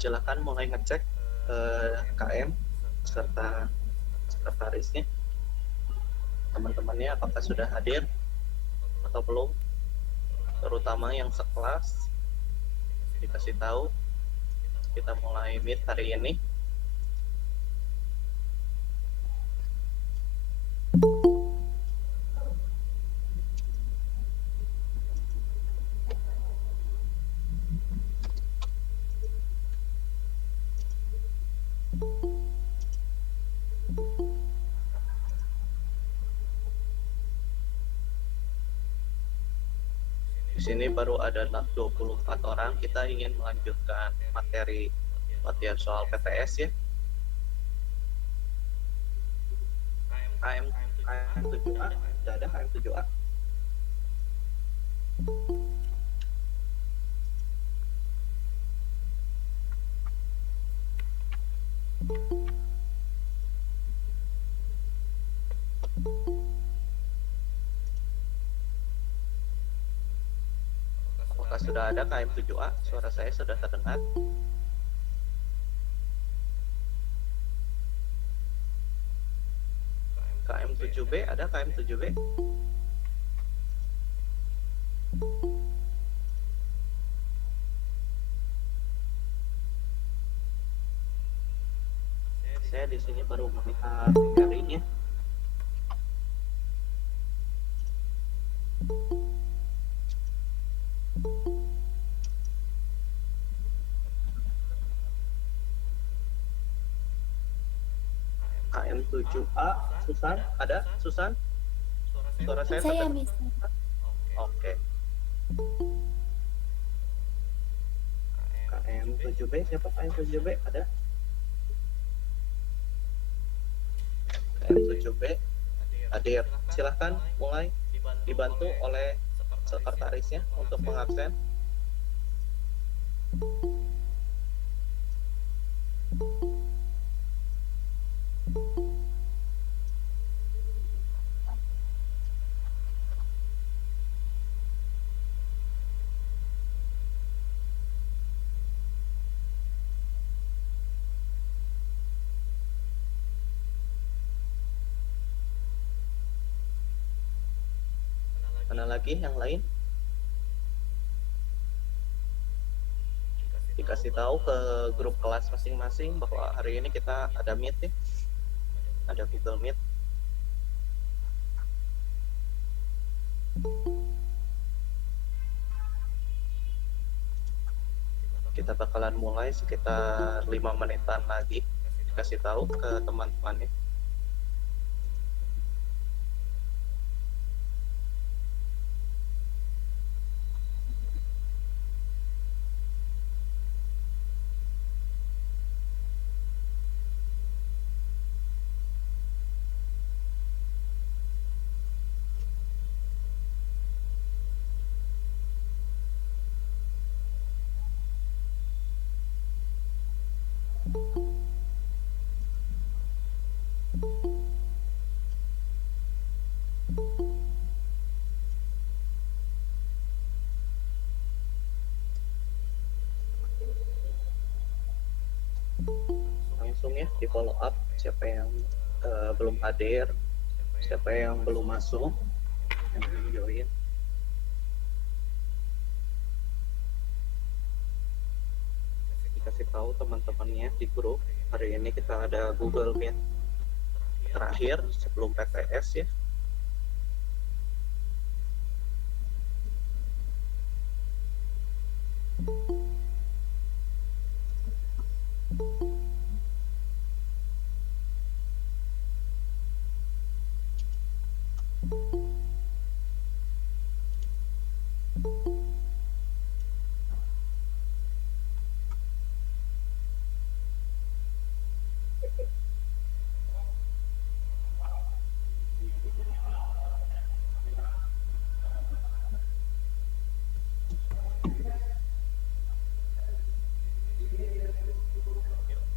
Silakan mulai ngecek KM serta sekretarisnya, teman-temannya apakah sudah hadir atau belum, terutama yang sekelas. Dikasih tahu kita mulai meet hari ini. Di sini baru ada 24 orang. Kita ingin melanjutkan materi latihan soal PTS ya. KM 7A, sudah ada KM 7A. Apakah sudah ada KM 7A? Suara saya sudah terdengar. KM 7B, ada KM 7B? Saya di sini baru melihat materinya. KM 7A, Susan, ada? Susan? Suara saya Saya, terdengar? Mister. Oke. KM 7B, siapa KM 7B? Ada? KM 7B hadir. Silahkan mulai, dibantu oleh sekretarisnya untuk mengabsen. Mana lagi yang lain? Dikasih tahu ke grup kelas masing-masing bahwa hari ini kita ada meet ya. Ada Google Meet. Kita bakalan mulai sekitar 5 menitan lagi. Dikasih tahu ke teman-temannya. Langsung ya di follow up siapa yang belum hadir, siapa yang belum masuk, yang belum join. Dikasih tahu teman-temannya di grup hari ini kita ada Google Meet terakhir sebelum PTS ya.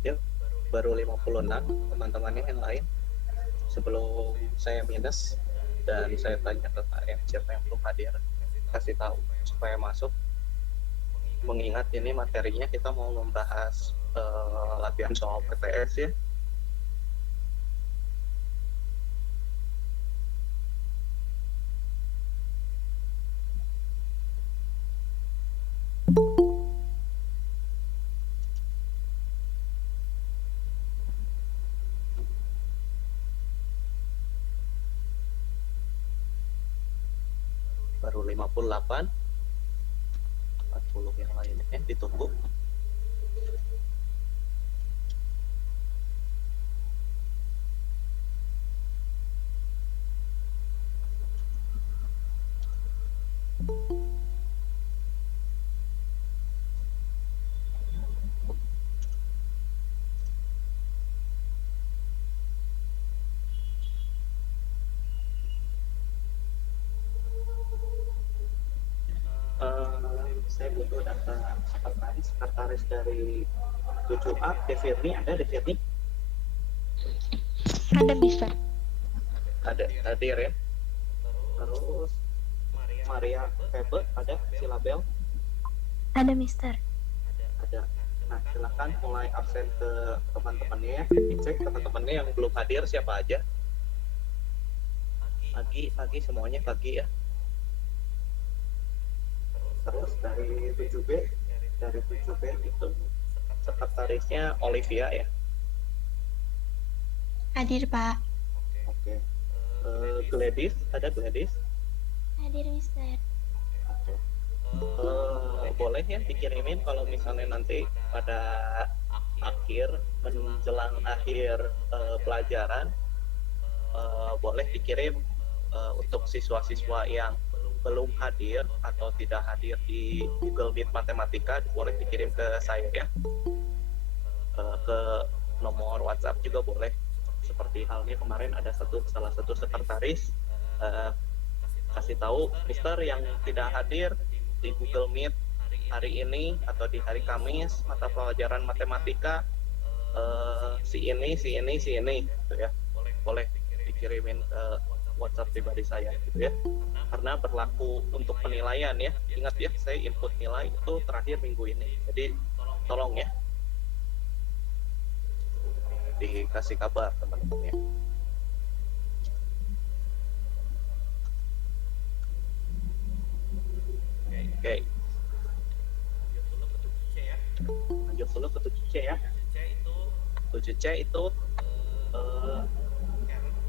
Yuk, baru 56 teman-temannya yang lain. Sebelum saya minus dan saya tanya ke KM siapa yang belum hadir, kasih tahu supaya masuk. mengingat ini materinya kita mau membahas latihan soal PTS ya. Baru 58, 40 yang lainnya ditunggu. Saya butuh data sekretaris dari 7A, Devirni ada, Devirni? Ada, Mister. Ada, hadir ya. Terus Maria Febe ada, Silabel? Ada, Mister. Ada. Nah, silakan mulai absen ke teman-temannya ya. Dicek teman-temannya yang belum hadir siapa aja. Pagi semuanya pagi ya. Terus dari 7B itu sekretarisnya Olivia ya. Hadir, Pak. Oke. Gladys ada, Gladys? Hadir, Mister. Boleh ya dikirimin kalau misalnya nanti pada akhir menjelang akhir pelajaran boleh dikirim untuk siswa-siswa yang belum hadir atau tidak hadir di Google Meet Matematika, boleh dikirim ke saya ya, ke nomor WhatsApp juga boleh. Seperti halnya kemarin ada salah satu sekretaris kasih tahu, Mister yang tidak hadir di Google Meet hari ini atau di hari Kamis mata pelajaran matematika si ini gitu ya, boleh dikirimin ke WhatsApp pribadi saya gitu ya, karena berlaku untuk penilaian ya. Ingat ya, saya input nilai itu terakhir minggu ini, jadi tolong ya dikasih kabar teman-teman ya. Oke. Lanjut dulu ke 7C ya. 7C itu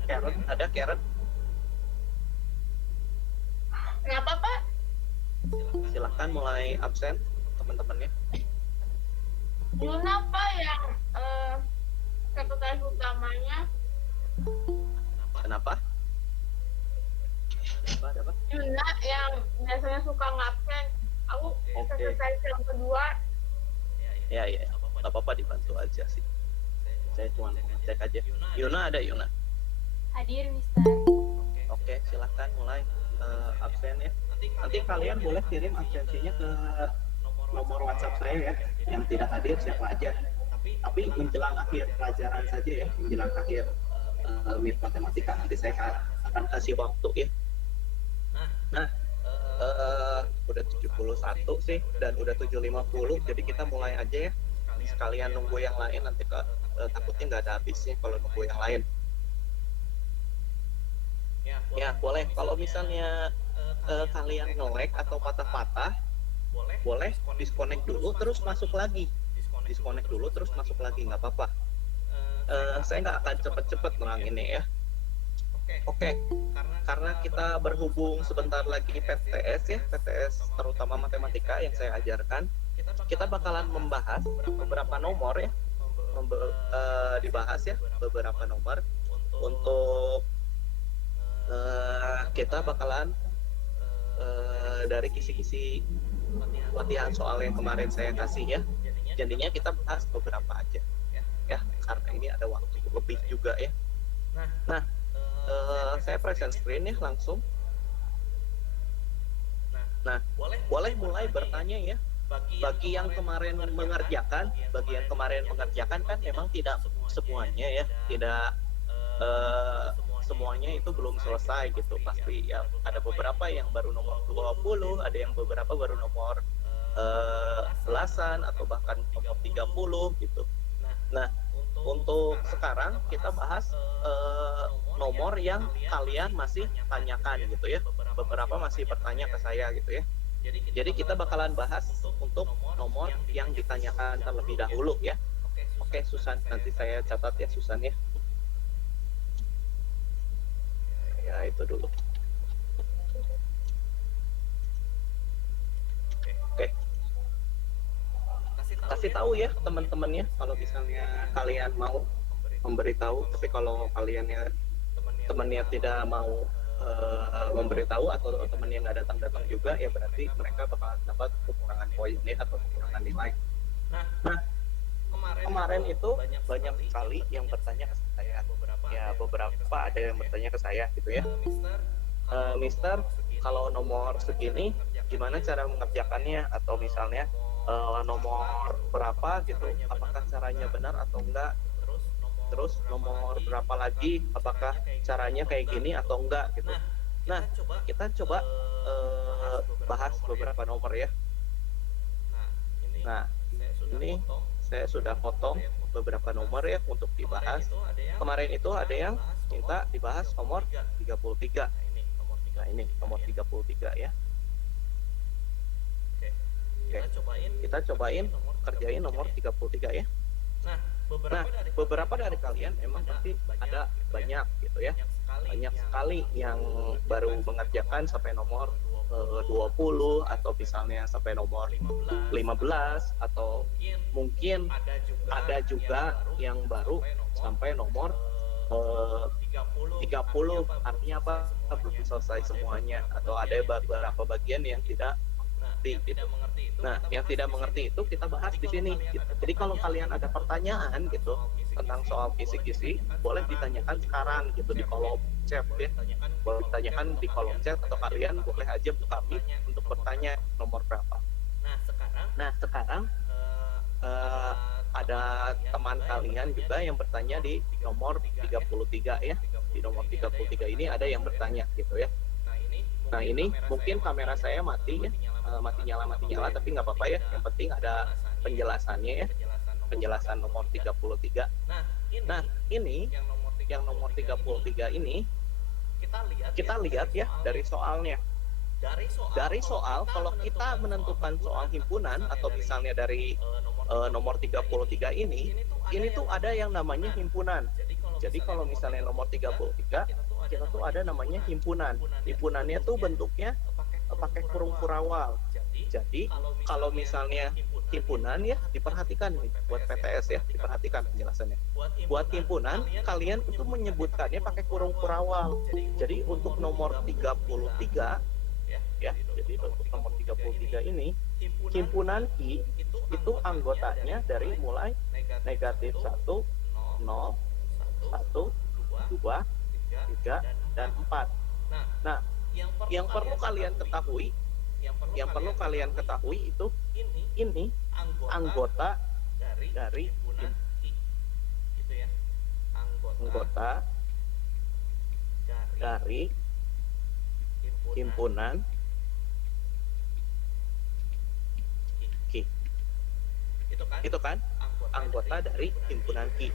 Karen ada, Karen? Kenapa, Pak? Silahkan mulai absen teman-temannya. Yuna, Pak, yang sekretaris utamanya. Kenapa? Ada apa? Yuna yang biasanya suka ngabsen. Aku sekretaris yang kedua. Ya, nggak apa-apa, dibantu aja sih. Saya cuma cek aja. Yuna ada, Yuna? Hadir, Mister. Oke, silahkan mulai absen ya. Nanti kalian boleh kirim absensinya ke nomor WhatsApp saya ya. Yang tidak hadir siapa aja. Tapi menjelang akhir pelajaran saja ya, menjelang akhir Meet Matematika. Nanti saya akan kasih waktu ya. Nah, udah 71 sih dan udah 7.50, jadi kita mulai aja ya. Sekalian nunggu yang lain, nanti takutnya nggak ada habisnya kalau nunggu yang lain. Ya boleh, kalau misalnya kalian nge-lag atau patah-patah, boleh disconnect dulu terus masuk lagi. Disconnect dulu terus masuk lagi, nggak apa-apa. Saya nggak akan cepet-cepet nerang ini ya. Oke. Karena kita berhubung sebentar lagi PTS ya, PTS terutama matematika yang saya ajarkan, kita bakalan membahas beberapa nomor ya, dibahas ya beberapa nomor untuk kita bakalan dari kisi-kisi latihan soal yang kemarin saya kasih ya, jadinya kita bahas beberapa aja ya, karena ini ada waktu lebih juga ya. Nah, saya present screen ya langsung. Nah, boleh mulai bertanya ya. Bagi yang kemarin mengerjakan, kan memang tidak semuanya ya, tidak semuanya itu belum selesai gitu. Pasti ya ada beberapa yang baru nomor 20, ada yang beberapa baru nomor belasan atau bahkan nomor 30 gitu. Nah, untuk sekarang kita bahas nomor yang kalian masih tanyakan gitu ya. Beberapa masih bertanya ke saya gitu ya. Jadi kita bakalan bahas untuk nomor yang ditanyakan terlebih dahulu ya. Oke, Susan, nanti saya catat ya Susan ya. Ya, itu dulu. Oke. Kasih tahu ya teman-temannya kalau misalnya kalian mau memberitahu, tapi kalau kaliannya temannya tidak mau memberitahu atau temannya nggak datang-datang juga, ya berarti mereka bakal dapat kekurangan poin atau kekurangan nilai. Nah, kemarin itu banyak sekali yang bertanya ke saya. Ya, beberapa ada yang bertanya ke saya gitu ya. Mister, kalau nomor segini gimana cara mengerjakannya, atau misalnya nomor berapa gitu, apakah caranya benar atau enggak, terus nomor berapa lagi apakah caranya kayak gini atau enggak gitu. Nah, kita coba bahas beberapa nomor ya. Nah, ini saya sudah potong beberapa nomor ya untuk dibahas. Kemarin itu ada yang minta dibahas nomor 33. Nah, ini nomor 33 ya. Oke, kita cobain kerjain nomor 33 ya. Nah, beberapa dari kalian memang pasti ada banyak gitu ya. Banyak sekali yang baru mengerjakan sampai nomor 20 atau misalnya sampai nomor 15, atau mungkin ada juga yang baru sampai nomor 30. Artinya apa? Belum selesai semuanya, atau ada beberapa bagian yang tidak mengerti gitu. Nah, yang tidak mengerti itu kita bahas di sini gitu. Jadi kalau kalian ada pertanyaan gitu tentang soal kisi-kisi, boleh ditanyakan sekarang gitu di kolom chat ya. Boleh ditanyakan di kolom chat, atau kalian boleh aja ke kami untuk bertanya nomor berapa. Nah, sekarang ada teman kalian juga yang bertanya di nomor 33 ya. Di nomor 33 ini ada yang bertanya gitu ya. Nah, ini mungkin kamera saya mati ya, mati nyala, tapi nggak apa-apa ya, yang penting ada penjelasannya ya, penjelasan nomor 33. Nah, ini yang nomor 33 ini kita lihat ya dari soalnya. Dari soal, kalau kita menentukan soal himpunan, atau misalnya dari nomor 33 ini tuh ada yang namanya himpunan. Jadi kalau misalnya nomor 33, kita tuh ada namanya himpunan. Himpunannya tuh bentuknya pakai kurung kurawal. Jadi kalau misalnya himpunan ya, diperhatikan nih buat PTS ya, diperhatikan penjelasannya. Buat himpunan, kalian itu menyebutkannya pakai kurung kurawal. Jadi untuk nomor 33 ya, jadi untuk nomor 33 ini, himpunan I itu anggotanya dari mulai negatif 1, 0, 1, 2, 3, dan 4. Nah, yang perlu kalian ketahui itu ini anggota dari himpunan Ki. Itu kan anggota dari himpunan Ki.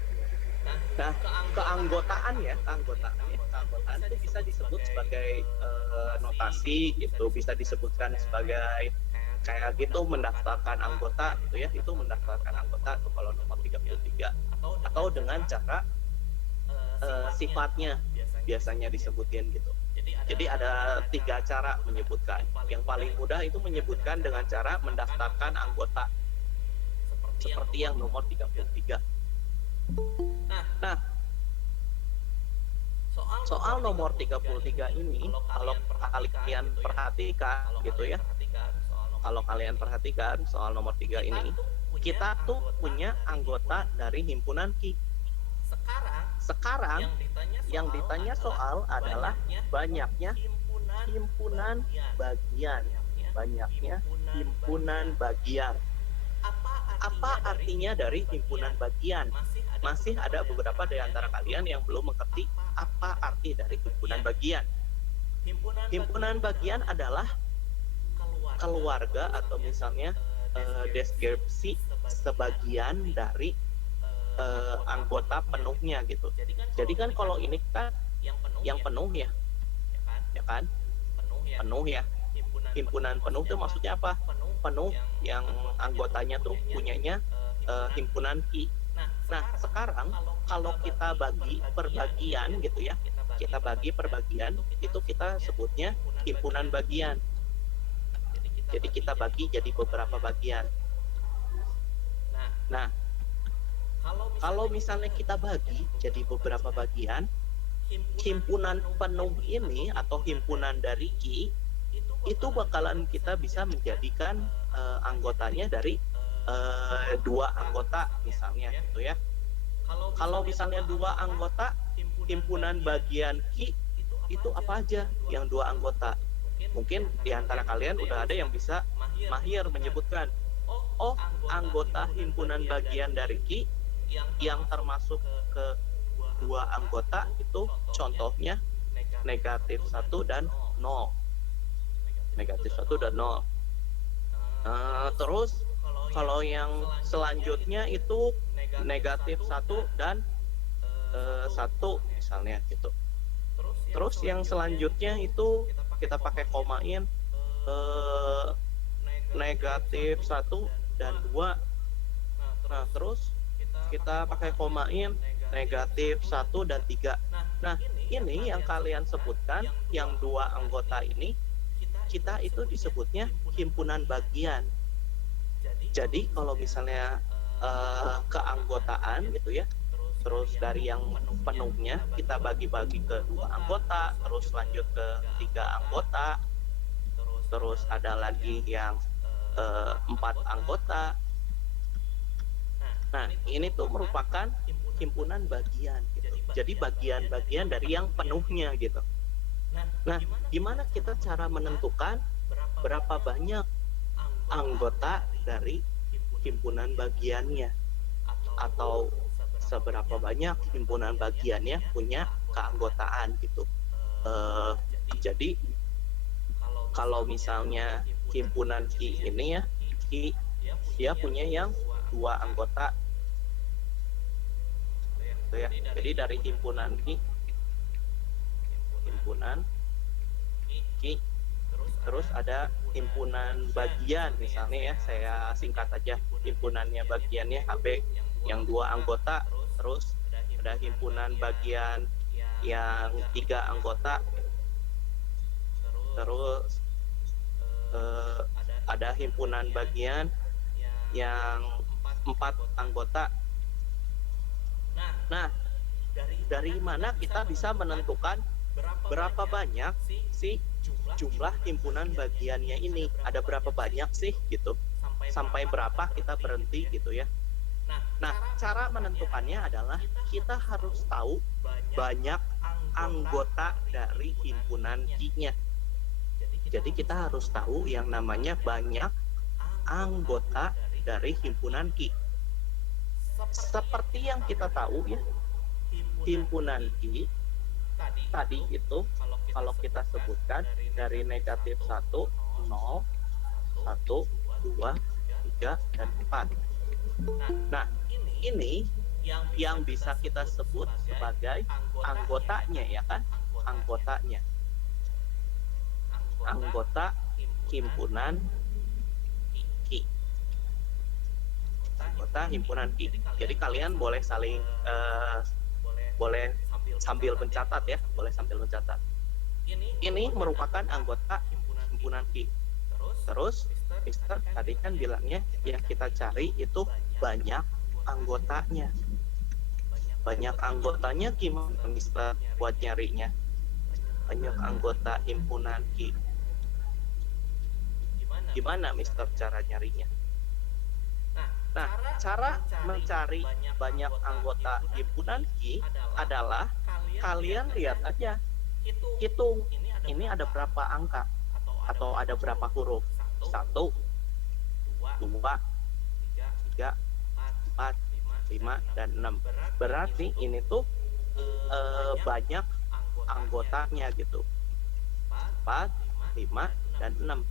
Nah, keanggotaan itu bisa disebut sebagai notasi gitu, bisa disebutkan sebagai kayak gitu, mendaftarkan anggota gitu ya, itu mendaftarkan anggota itu kalau nomor 33, atau dengan cara sifatnya biasanya disebutin gitu. Jadi ada 3 cara menyebutkan. Yang paling mudah itu menyebutkan dengan cara mendaftarkan anggota, seperti yang nomor 33. Nah, soal nomor 33 ini, kalau kalian perhatikan gitu ya, kalau kalian perhatikan soal nomor 3 ini, kita tuh punya anggota dari himpunan Ki. Sekarang yang ditanya soal adalah banyaknya himpunan bagian. Banyaknya himpunan bagian. Apa artinya dari himpunan bagian? Masih ada beberapa dari antara kalian yang belum mengerti apa arti dari himpunan bagian. Himpunan bagian adalah keluarga atau misalnya deskripsi sebagian dari anggota penuhnya gitu. Jadi kan kalau ini kan yang penuh ya, ya kan? Penuh ya. Himpunan penuh itu maksudnya apa? Penuh yang anggotanya tuh punyanya himpunan Ki. Nah, sekarang kalau kita bagi perbagian gitu ya, kita bagi perbagian, itu kita sebutnya himpunan bagian. Jadi kita bagi jadi beberapa bagian. Nah, kalau misalnya kita bagi jadi beberapa bagian, himpunan penuh ini atau himpunan dari Ki, itu bakalan kita bisa menjadikan anggotanya dari dua anggota misalnya gitu ya. Kalau misalnya dua anggota, himpunan bagian Ki itu apa aja yang dua anggota? Mungkin di antara kalian udah ada yang bisa mahir menyebutkan, oh anggota himpunan bagian dari Ki yang termasuk ke dua anggota itu contohnya negatif 1 dan 0. Negatif 1 dan 0. Terus kalau yang selanjutnya itu negatif 1 dan 1 misalnya gitu. Terus yang selanjutnya itu kita pakai komain negatif 1 dan 2. Nah, terus kita pakai komain negatif 1 dan 3. Nah, ini yang kalian sebutkan, yang dua anggota ini, kita itu disebutnya himpunan bagian. Jadi kalau misalnya keanggotaan gitu ya, terus dari yang penuhnya kita bagi-bagi ke dua anggota, terus lanjut ke 3 anggota, terus ada lagi yang 4 anggota. Nah, ini tuh merupakan himpunan bagian gitu. Jadi bagian-bagian dari yang penuhnya gitu. Nah, gimana kita cara menentukan berapa banyak anggota dari himpunan bagiannya, atau seberapa banyak himpunan bagiannya punya keanggotaan gitu. Jadi kalau misalnya himpunan Ki ini ya, Ki dia punya yang 2 anggota gitu ya. Jadi dari himpunan Ki, terus ada himpunan bagian misalnya ya, saya singkat aja, himpunannya bagiannya HB yang 2 anggota, terus ada himpunan bagian yang 3 anggota, terus ada himpunan bagian yang 4 anggota. Nah, dari mana kita bisa menentukan berapa banyak sih jumlah himpunan bagiannya ini? Ada berapa banyak sih gitu? Sampai berapa kita berhenti gitu ya? Nah, cara menentukannya adalah kita harus tahu banyak anggota dari himpunan Ki-nya. Jadi kita harus tahu yang namanya banyak anggota dari himpunan Ki. Seperti yang kita tahu ya, himpunan Ki tadi itu kalau kita sebutkan dari negatif 1, 0, 1, 2, 3, dan 4. Nah, ini yang bisa kita sebut sebagai anggotanya ya kan? Anggota himpunan Ki. Anggota himpunan Ki. Jadi kalian boleh saling boleh sambil mencatat ya, Ini merupakan anggota himpunan Ki. Terus Mister tadi kan bilangnya yang kita cari itu banyak anggotanya. Banyak anggotanya gimana Mister buat nyarinya? Banyak anggota himpunan Ki. Gimana Mister cara nyarinya? Nah, cara mencari banyak anggota himpunan Ki adalah kalian lihat aja, hitung ini ada berapa angka atau ada berapa huruf. 1, 2, 3, 4, 5, dan 6. Berarti ini tuh banyak anggotanya gitu. 4, 5, dan 6.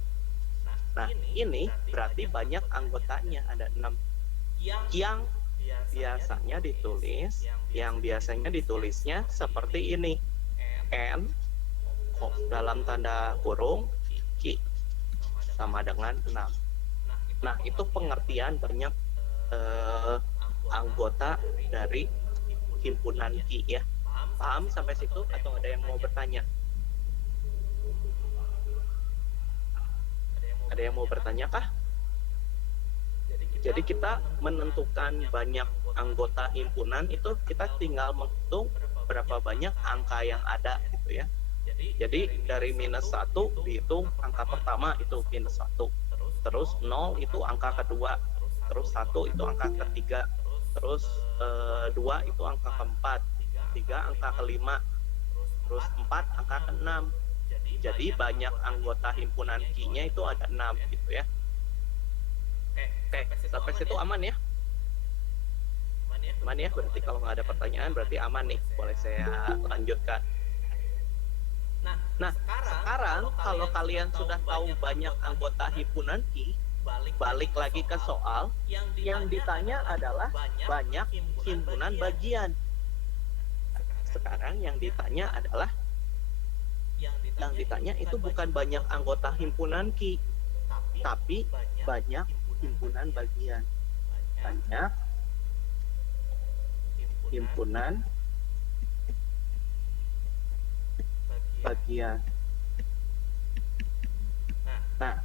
Nah, ini berarti banyak anggotanya, ada 6 yang biasanya ditulisnya seperti ini. N dalam tanda kurung Q sama dengan 6. Nah, itu pengertian banyak anggota dari himpunan Q ya. Paham sampai situ atau ada yang mau bertanya? Ada yang mau bertanya kah? Jadi kita menentukan banyak anggota himpunan itu kita tinggal menghitung berapa banyak angka yang ada gitu ya. Jadi dari -1 dihitung angka pertama itu -1. Terus 0 itu angka kedua. Terus 1 itu angka ketiga. Terus 2 itu angka keempat. 3 angka kelima. Terus 4 angka keenam. Jadi banyak anggota himpunan Q-nya itu ada 6 gitu ya. Oke, sampai situ aman ya? Aman ya, berarti kalau nggak ada pertanyaan berarti aman nih. Boleh saya lanjutkan. Nah, sekarang kalau kalian sudah tahu banyak anggota himpunan Q, balik lagi ke soal, yang ditanya adalah banyak himpunan bagian. Sekarang yang ditanya adalah, yang ditanya itu bukan banyak anggota himpunan Q, tapi banyak himpunan bagian. Banyak himpunan bagian. Nah,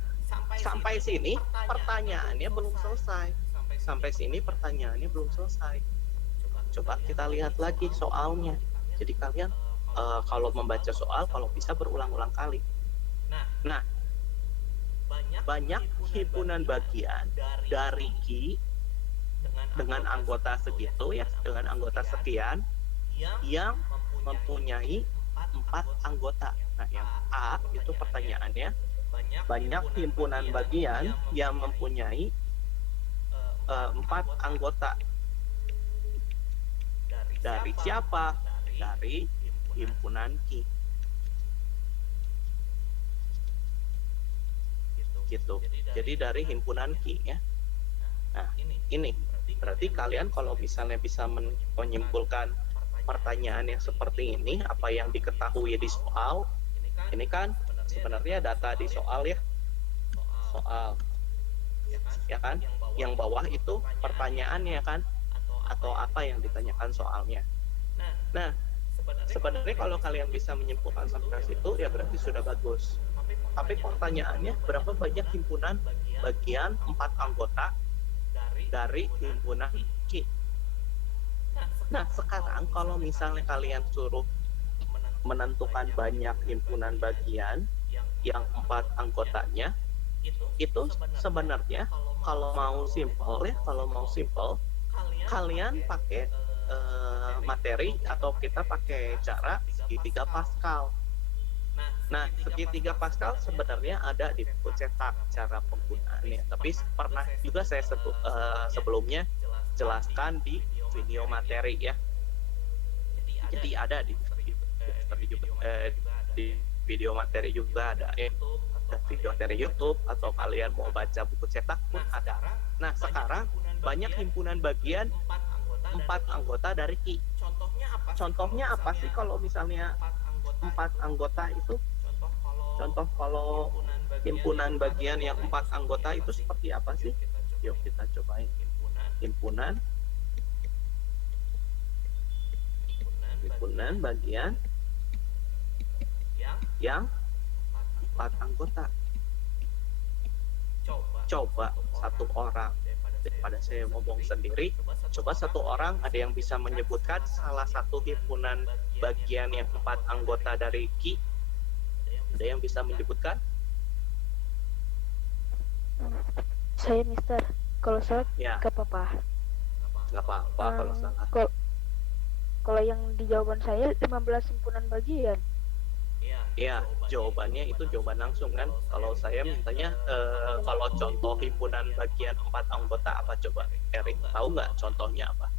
sampai sini pertanyaannya belum selesai. Sampai sini pertanyaannya belum selesai. Coba kita lihat lagi soalnya. Jadi kalian kalau membaca soal, kalau bisa berulang-ulang kali. Nah, banyak himpunan bagian dari Q dengan anggota segitu ya, dengan anggota sekian yang mempunyai 4 anggota. Nah, yang A itu pertanyaannya, banyak himpunan bagian yang mempunyai 4 anggota. Dari siapa? Dari himpunan Q. Gitu. Jadi dari himpunan Q ya. Nah, ini berarti kalian kalau misalnya bisa menyimpulkan pertanyaan yang seperti ini, apa yang diketahui di soal, ini kan sebenarnya data di soal ya. Soal. Ya kan? Yang bawah itu pertanyaannya kan? Atau apa yang ditanyakan soalnya. Nah, sebenarnya kalau kalian bisa menyimpulkan sampai situ ya berarti sudah bagus. Tapi pertanyaannya, berapa banyak himpunan bagian 4 anggota dari himpunan Q? Nah, sekarang kalau misalnya kalian suruh menentukan banyak himpunan bagian yang 4 anggotanya, itu sebenarnya kalau mau simple, kalian pakai materi atau kita pakai cara segitiga Pascal. Nah, segitiga Pascal sebenarnya ada di buku cetak cara penggunaannya, tapi pernah juga saya sebelumnya jelaskan di video materi ya. Jadi ada di video materi juga ada ya. Video materi YouTube atau kalian mau baca buku cetak pun ada. Nah, sekarang banyak himpunan bagian 4 anggota dari Q. Contohnya apa sih kalau misalnya 4 anggota itu? Contoh kalau himpunan bagian yang 4 anggota itu seperti apa sih? Yuk kita cobain. Himpunan bagian yang 4 anggota. Coba satu orang, daripada saya ngomong sendiri, coba satu orang ada yang bisa menyebutkan salah satu himpunan bagian yang 4 anggota dari Q. Ada yang bisa menyebutkan? Saya Mister, kalau salah Ya. gak apa-apa. Nggak apa-apa kalau salah. Kalau yang di jawaban saya 15 himpunan bagian. Ya, jawabannya itu jawaban langsung kan. Kalau saya mintanya kalau contoh himpunan bagian 4 anggota apa coba? Erik, tahu nggak contohnya apa?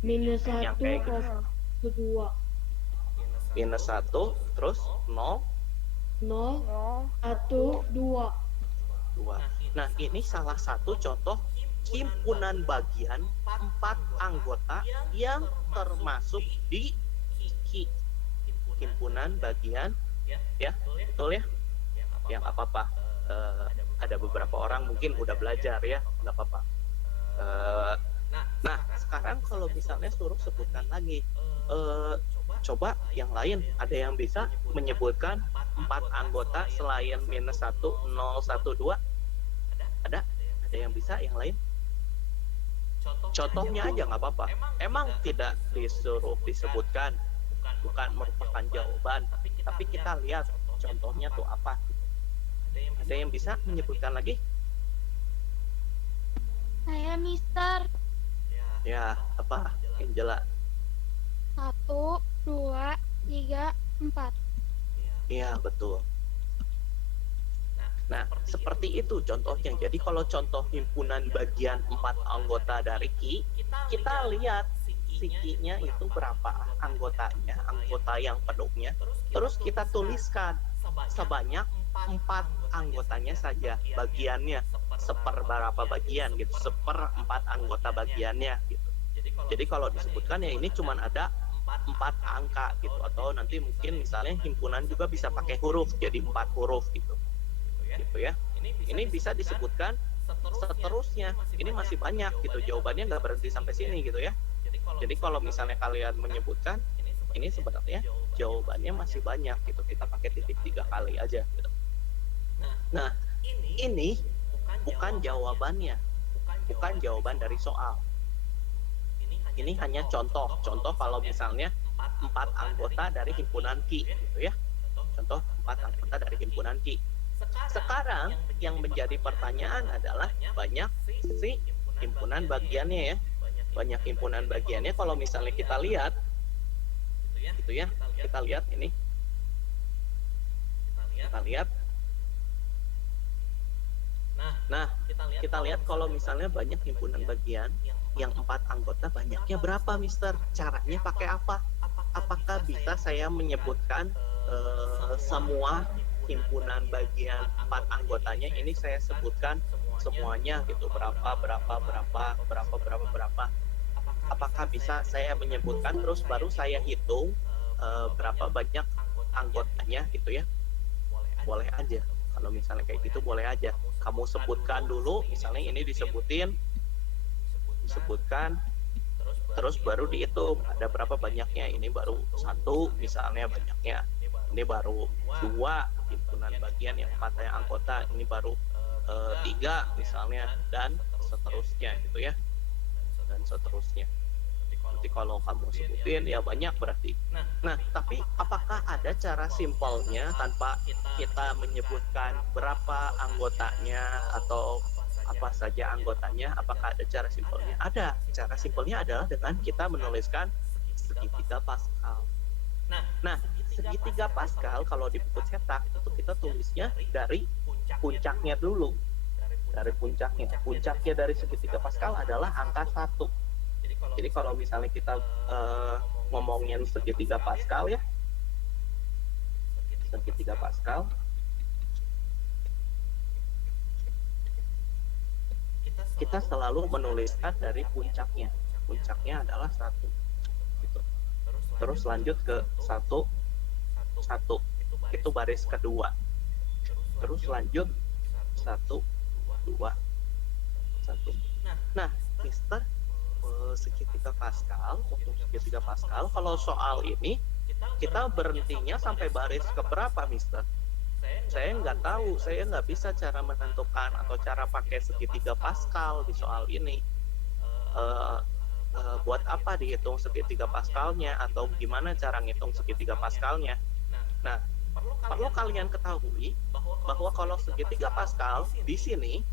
-1 Yang kayak gitu. ke 2 -1 terus 0 0 1 2 2. Nah, ini salah satu contoh himpunan bagian 4 anggota yang termasuk di Ki. Himpunan bagian, ya, betul ya? Ya, nggak apa-apa. Ada beberapa orang mungkin udah belajar ya, nggak apa-apa. Nah, sekarang kalau misalnya suruh sebutkan lagi, coba yang lain, ada yang bisa menyebutkan 4 anggota selain minus 1, 0, 1, 2? Ada yang bisa yang lain? Contohnya aja nggak apa-apa. Emang tidak disuruh disebutkan, bukan merupakan jawaban, tapi kita lihat contohnya tuh apa. Ada yang bisa menyebutkan lagi? Saya Mister. Ya, apa? Angela. 1, 2, 3, 4. Iya, betul. Nah, seperti itu contohnya. Jadi kalau contoh himpunan bagian 4 anggota dari Ki, kita lihat si Ki-nya itu berapa anggotanya, anggota yang penuhnya. Terus kita tuliskan sebanyak 4 anggotanya saja, bagiannya seperberapa bagian gitu, 1/4 anggota bagiannya gitu. Jadi kalau disebutkan ya ini cuma ada 4 angka gitu, atau nanti mungkin misalnya himpunan juga bisa pakai huruf, jadi 4 huruf gitu ya. Ini bisa disebutkan seterusnya, ini masih banyak gitu, jawabannya nggak berhenti sampai sini gitu ya. Jadi kalau misalnya kalian menyebutkan, ini sebenarnya jawabannya masih banyak gitu, kita pakai titik 3 kali aja gitu. Nah, ini bukan jawabannya, bukan jawaban dari soal. Ini hanya contoh kalau misalnya 4 anggota dari himpunan Ki gitu ya. Contoh 4 anggota dari himpunan Ki. Sekarang yang menjadi pertanyaan adalah banyak si himpunan bagiannya ya. Banyak himpunan bagiannya kalau misalnya kita lihat gitu ya. Kita lihat ini. Kita lihat. Nah, kita lihat kalau misalnya banyak himpunan bagian yang 4 anggota, banyaknya berapa, Mister? Caranya pakai apa? Apakah bisa saya menyebutkan semua himpunan bagian 4 anggotanya ini saya sebutkan semuanya gitu, berapa. Apakah bisa saya menyebutkan terus baru saya hitung berapa banyak anggotanya gitu ya? Boleh aja. Kalau misalnya kayak gitu boleh aja. Kamu sebutkan dulu, misalnya ini disebutkan, terus baru dihitung ada berapa banyaknya. Ini baru 1 misalnya banyaknya. Ini baru 2 himpunan bagian yang 4 anggota. Ini baru 3 misalnya, dan seterusnya gitu ya. Dan seterusnya. Nanti kalau kamu sebutin ya banyak berarti. Nah, tapi apakah ada cara simpelnya tanpa kita menyebutkan berapa anggotanya atau apa saja anggotanya? Apakah ada cara simpelnya? Ada. Cara simpelnya adalah dengan kita menuliskan segitiga Pascal. Nah, segitiga Pascal kalau di buku cetak itu kita tulisnya dari puncaknya dulu. Dari puncaknya. Puncaknya dari segitiga Pascal adalah angka 1. Jadi kalau misalnya kita ngomongin segitiga Pascal ya, segitiga Pascal, kita selalu menuliskan dari puncaknya. Puncaknya adalah 1 gitu. Terus lanjut ke 1 itu baris kedua. Terus lanjut 1 2 1. Nah, Mister, segitiga Pascal, untuk segitiga Pascal kalau soal ini kita berhentinya sampai baris keberapa, Mister? Saya nggak tahu, saya nggak bisa cara menentukan atau cara pakai segitiga Pascal di soal ini. Buat apa dihitung segitiga Pascalnya, atau gimana cara ngitung segitiga Pascalnya? Nah, perlu kalian ketahui bahwa kalau segitiga Pascal di sini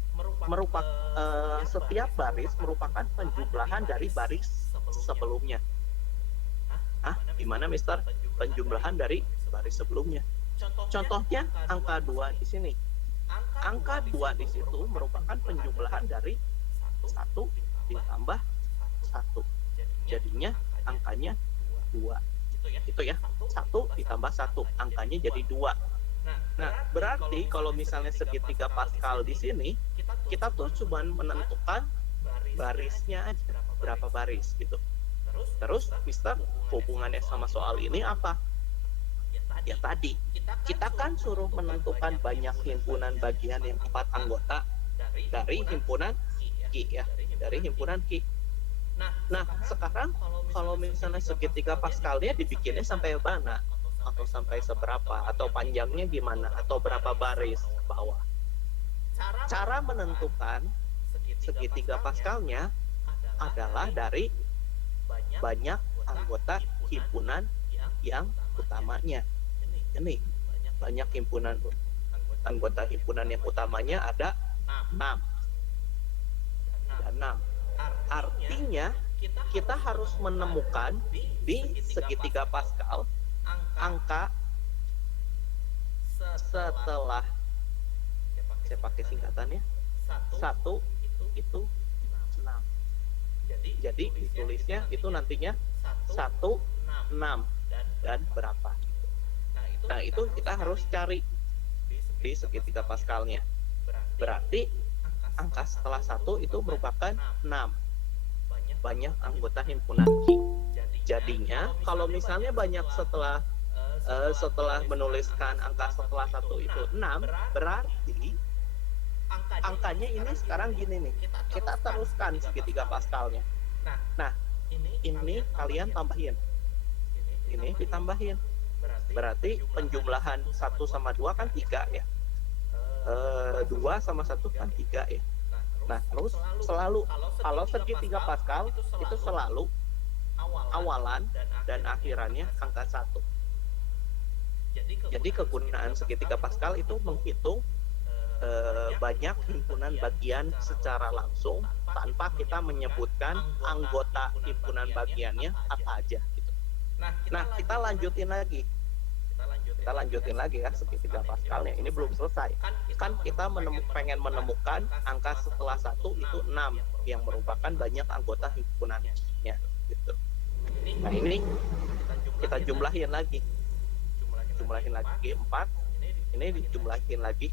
merupakan setiap baris merupakan penjumlahan dari baris sebelumnya. Gimana, Mister? Penjumlahan dari baris sebelumnya. Contohnya angka 2 di sini. Angka 2 di situ merupakan penjumlahan dari 1 ditambah 1. Jadinya angkanya 2. Itu ya. 1 ditambah 1, angkanya jadi 2. Nah, berarti kalau misalnya segitiga Pascal di sini, kita tuh cuman menentukan barisnya aja, berapa baris gitu. Terus, Mister, hubungannya sama soal ini apa? Ya tadi, kita kan suruh menentukan banyak himpunan bagian yang 4 anggota dari himpunan Q ya, dari himpunan Q. Nah, sekarang kalau misalnya segitiga Pascalnya dibikinnya sampai mana? Atau sampai seberapa? Atau panjangnya gimana? Atau berapa baris ke bawah? Cara menentukan segitiga Pascalnya adalah dari banyak anggota himpunan yang utamanya. Ini banyak anggota himpunan yang utamanya ada 6. Ada 6. Artinya kita harus menemukan di segitiga Pascal angka setelah, saya pakai singkatannya, 1 itu 6. Jadi ditulisnya itu nantinya 1, 6 dan berapa. Nah, itu kita harus cari di segitiga Pascalnya. Berarti angka setelah 1 itu merupakan 6. Banyak anggota himpunan Q. Jadinya kalau misalnya banyak setelah menuliskan angka setelah 1 itu 6, berarti angkanya ini sekarang gini nih. Kita teruskan segitiga Pascalnya. Nah, ini kalian tambahin. Ini ditambahin. Berarti penjumlahan 1 sama 2 kan 3 ya. 2 sama 1 kan 3 ya. Nah, terus selalu kalau segitiga Pascal itu selalu awalan dan akhirannya angka 1. Jadi kegunaan segitiga Pascal itu menghitung banyak himpunan bagian secara langsung tanpa kita menyebutkan anggota himpunan bagiannya apa aja gitu. Nah, kita lanjutin lagi ya segitiga Pascalnya. Ini belum selesai. Kan kita pengen menemukan angka setelah 1 itu 6 yang merupakan banyak anggota himpunannya gitu. Nah, ini kita jumlahin lagi 4, ini dijumlahin lagi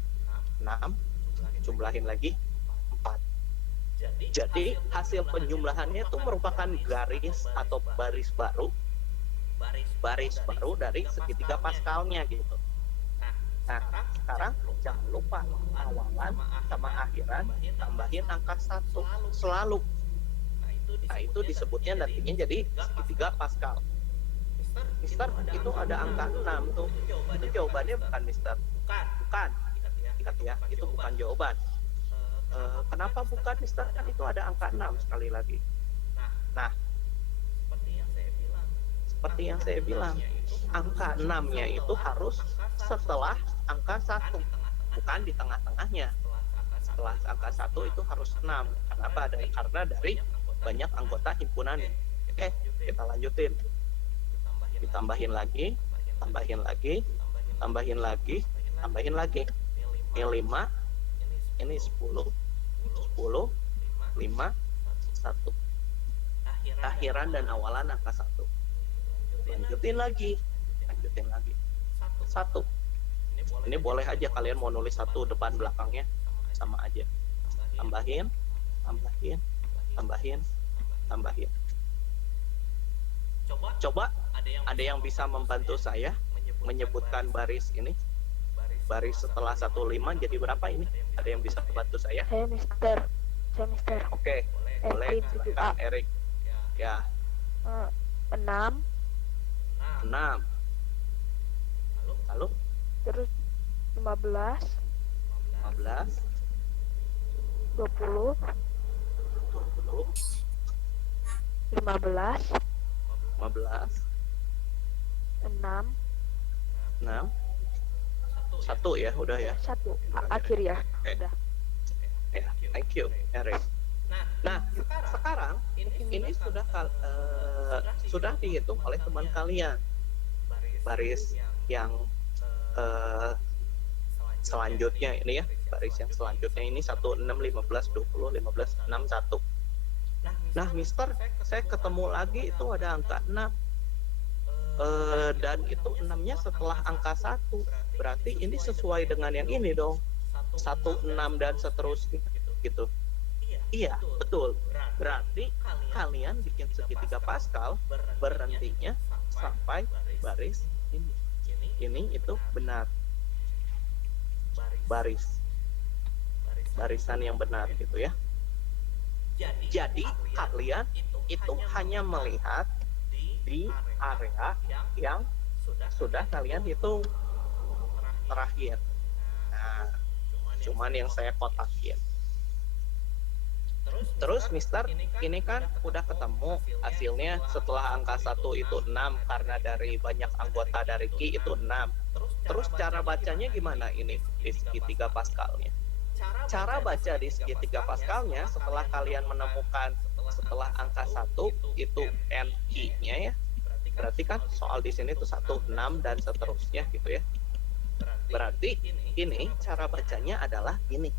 6, jumlahin lagi 4. Jadi hasil penjumlahannya itu merupakan garis atau baris baru dari segitiga Pascalnya gitu. Nah, sekarang jangan lupa awalan sama akhiran tambahin angka 1 selalu. Nah, itu disebutnya nantinya jadi segitiga Pascal. Mister, itu ada angka 6 tuh. Itu jawabannya bukan, Mister. Bukan. Ingat ya, itu bukan jawaban. Kenapa bukan, Mister? Kan itu ada angka 6 sekali lagi. Nah, seperti yang saya bilang, angka 6-nya itu harus setelah angka 1, bukan di tengah-tengahnya. Setelah angka 1 itu harus 6. Kenapa? Karena dari banyak anggota himpunan. Oke, kita lanjutin. Ditambahin lagi. Ini 5, ini 10, 5, 1. Akhiran dan awalan angka 1. Lanjutin lagi 1. Ini boleh aja kalian mau nulis 1 depan belakangnya sama aja. Tambahin. Coba ada yang bisa membantu saya menyebutkan baris ini, baris setelah 15 jadi berapa ini? Ada yang bisa membantu saya? Saya Mister. Oke, boleh. Silakan, Erik. Ya. 6. Lalu Terus 15, 20, 15, 6, 1 ya, udah ya. 1 akhir ya. Oke. Udah. Ya, thank you, Erik. Nah, sekarang ini sudah dihitung oleh teman kalian. Baris yang selanjutnya ini ya, baris yang selanjutnya ini 1, 6, 15, 20, 15, 6, 1. Nah, Mister, saya ketemu lagi itu ada angka 6. Dan itu 6-nya setelah angka 1. berarti ini sesuai dengan yang ini dong. 1, 6 dan seterusnya gitu. Iya, betul. Berarti kalian bikin segitiga Pascal berhentinya sampai baris ini. Ini itu benar. Barisan yang benar gitu ya. Jadi kalian itu hanya melihat di area yang sudah kalian hitung terakhir. Nah, cuman yang saya kotakin. Terus Mister, ini kan udah ketemu hasilnya setelah angka 1 itu 6 karena dari banyak anggota dari Ki itu 6. Terus cara bacanya gimana ini di segitiga Pascalnya? Cara baca di segitiga Pascalnya setelah kalian menemukan setelah angka 1 itu NI-nya ya. Berarti kan soal di sini tuh 1, 6 dan seterusnya gitu ya. Berarti ini cara bacanya adalah ini.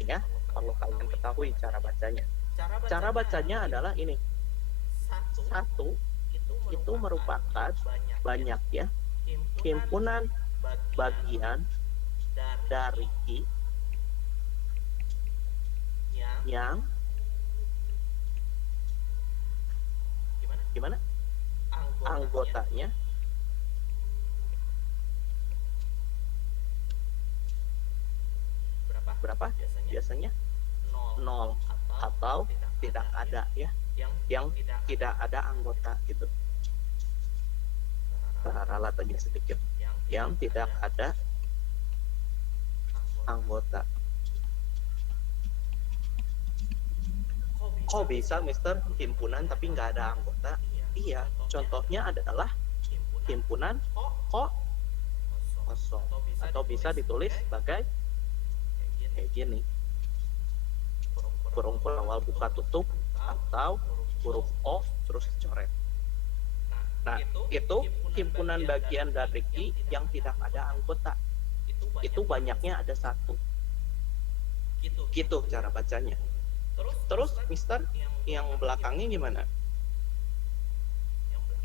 Ya, perlu kalian ketahui cara bacanya. Cara bacanya adalah ini. 1 itu merupakan banyak ya himpunan bagian dari Ki yang gimana? Anggotanya berapa? Biasanya 0 atau tidak ada ya, yang tidak ada anggota gitu. Ralat aja sedikit, yang tidak ada anggota. Kok bisa Mister himpunan tapi nggak ada anggota? Iya, contohnya adalah himpunan kosong, atau bisa ditulis sebagai kayak gini, kurung awal buka tutup, atau huruf O terus dicoret. Nah, itu himpunan bagian dari Ki yang tidak ada anggota. Itu banyaknya ada 1. Gitu cara bacanya. Terus Mister, yang belakangnya gimana?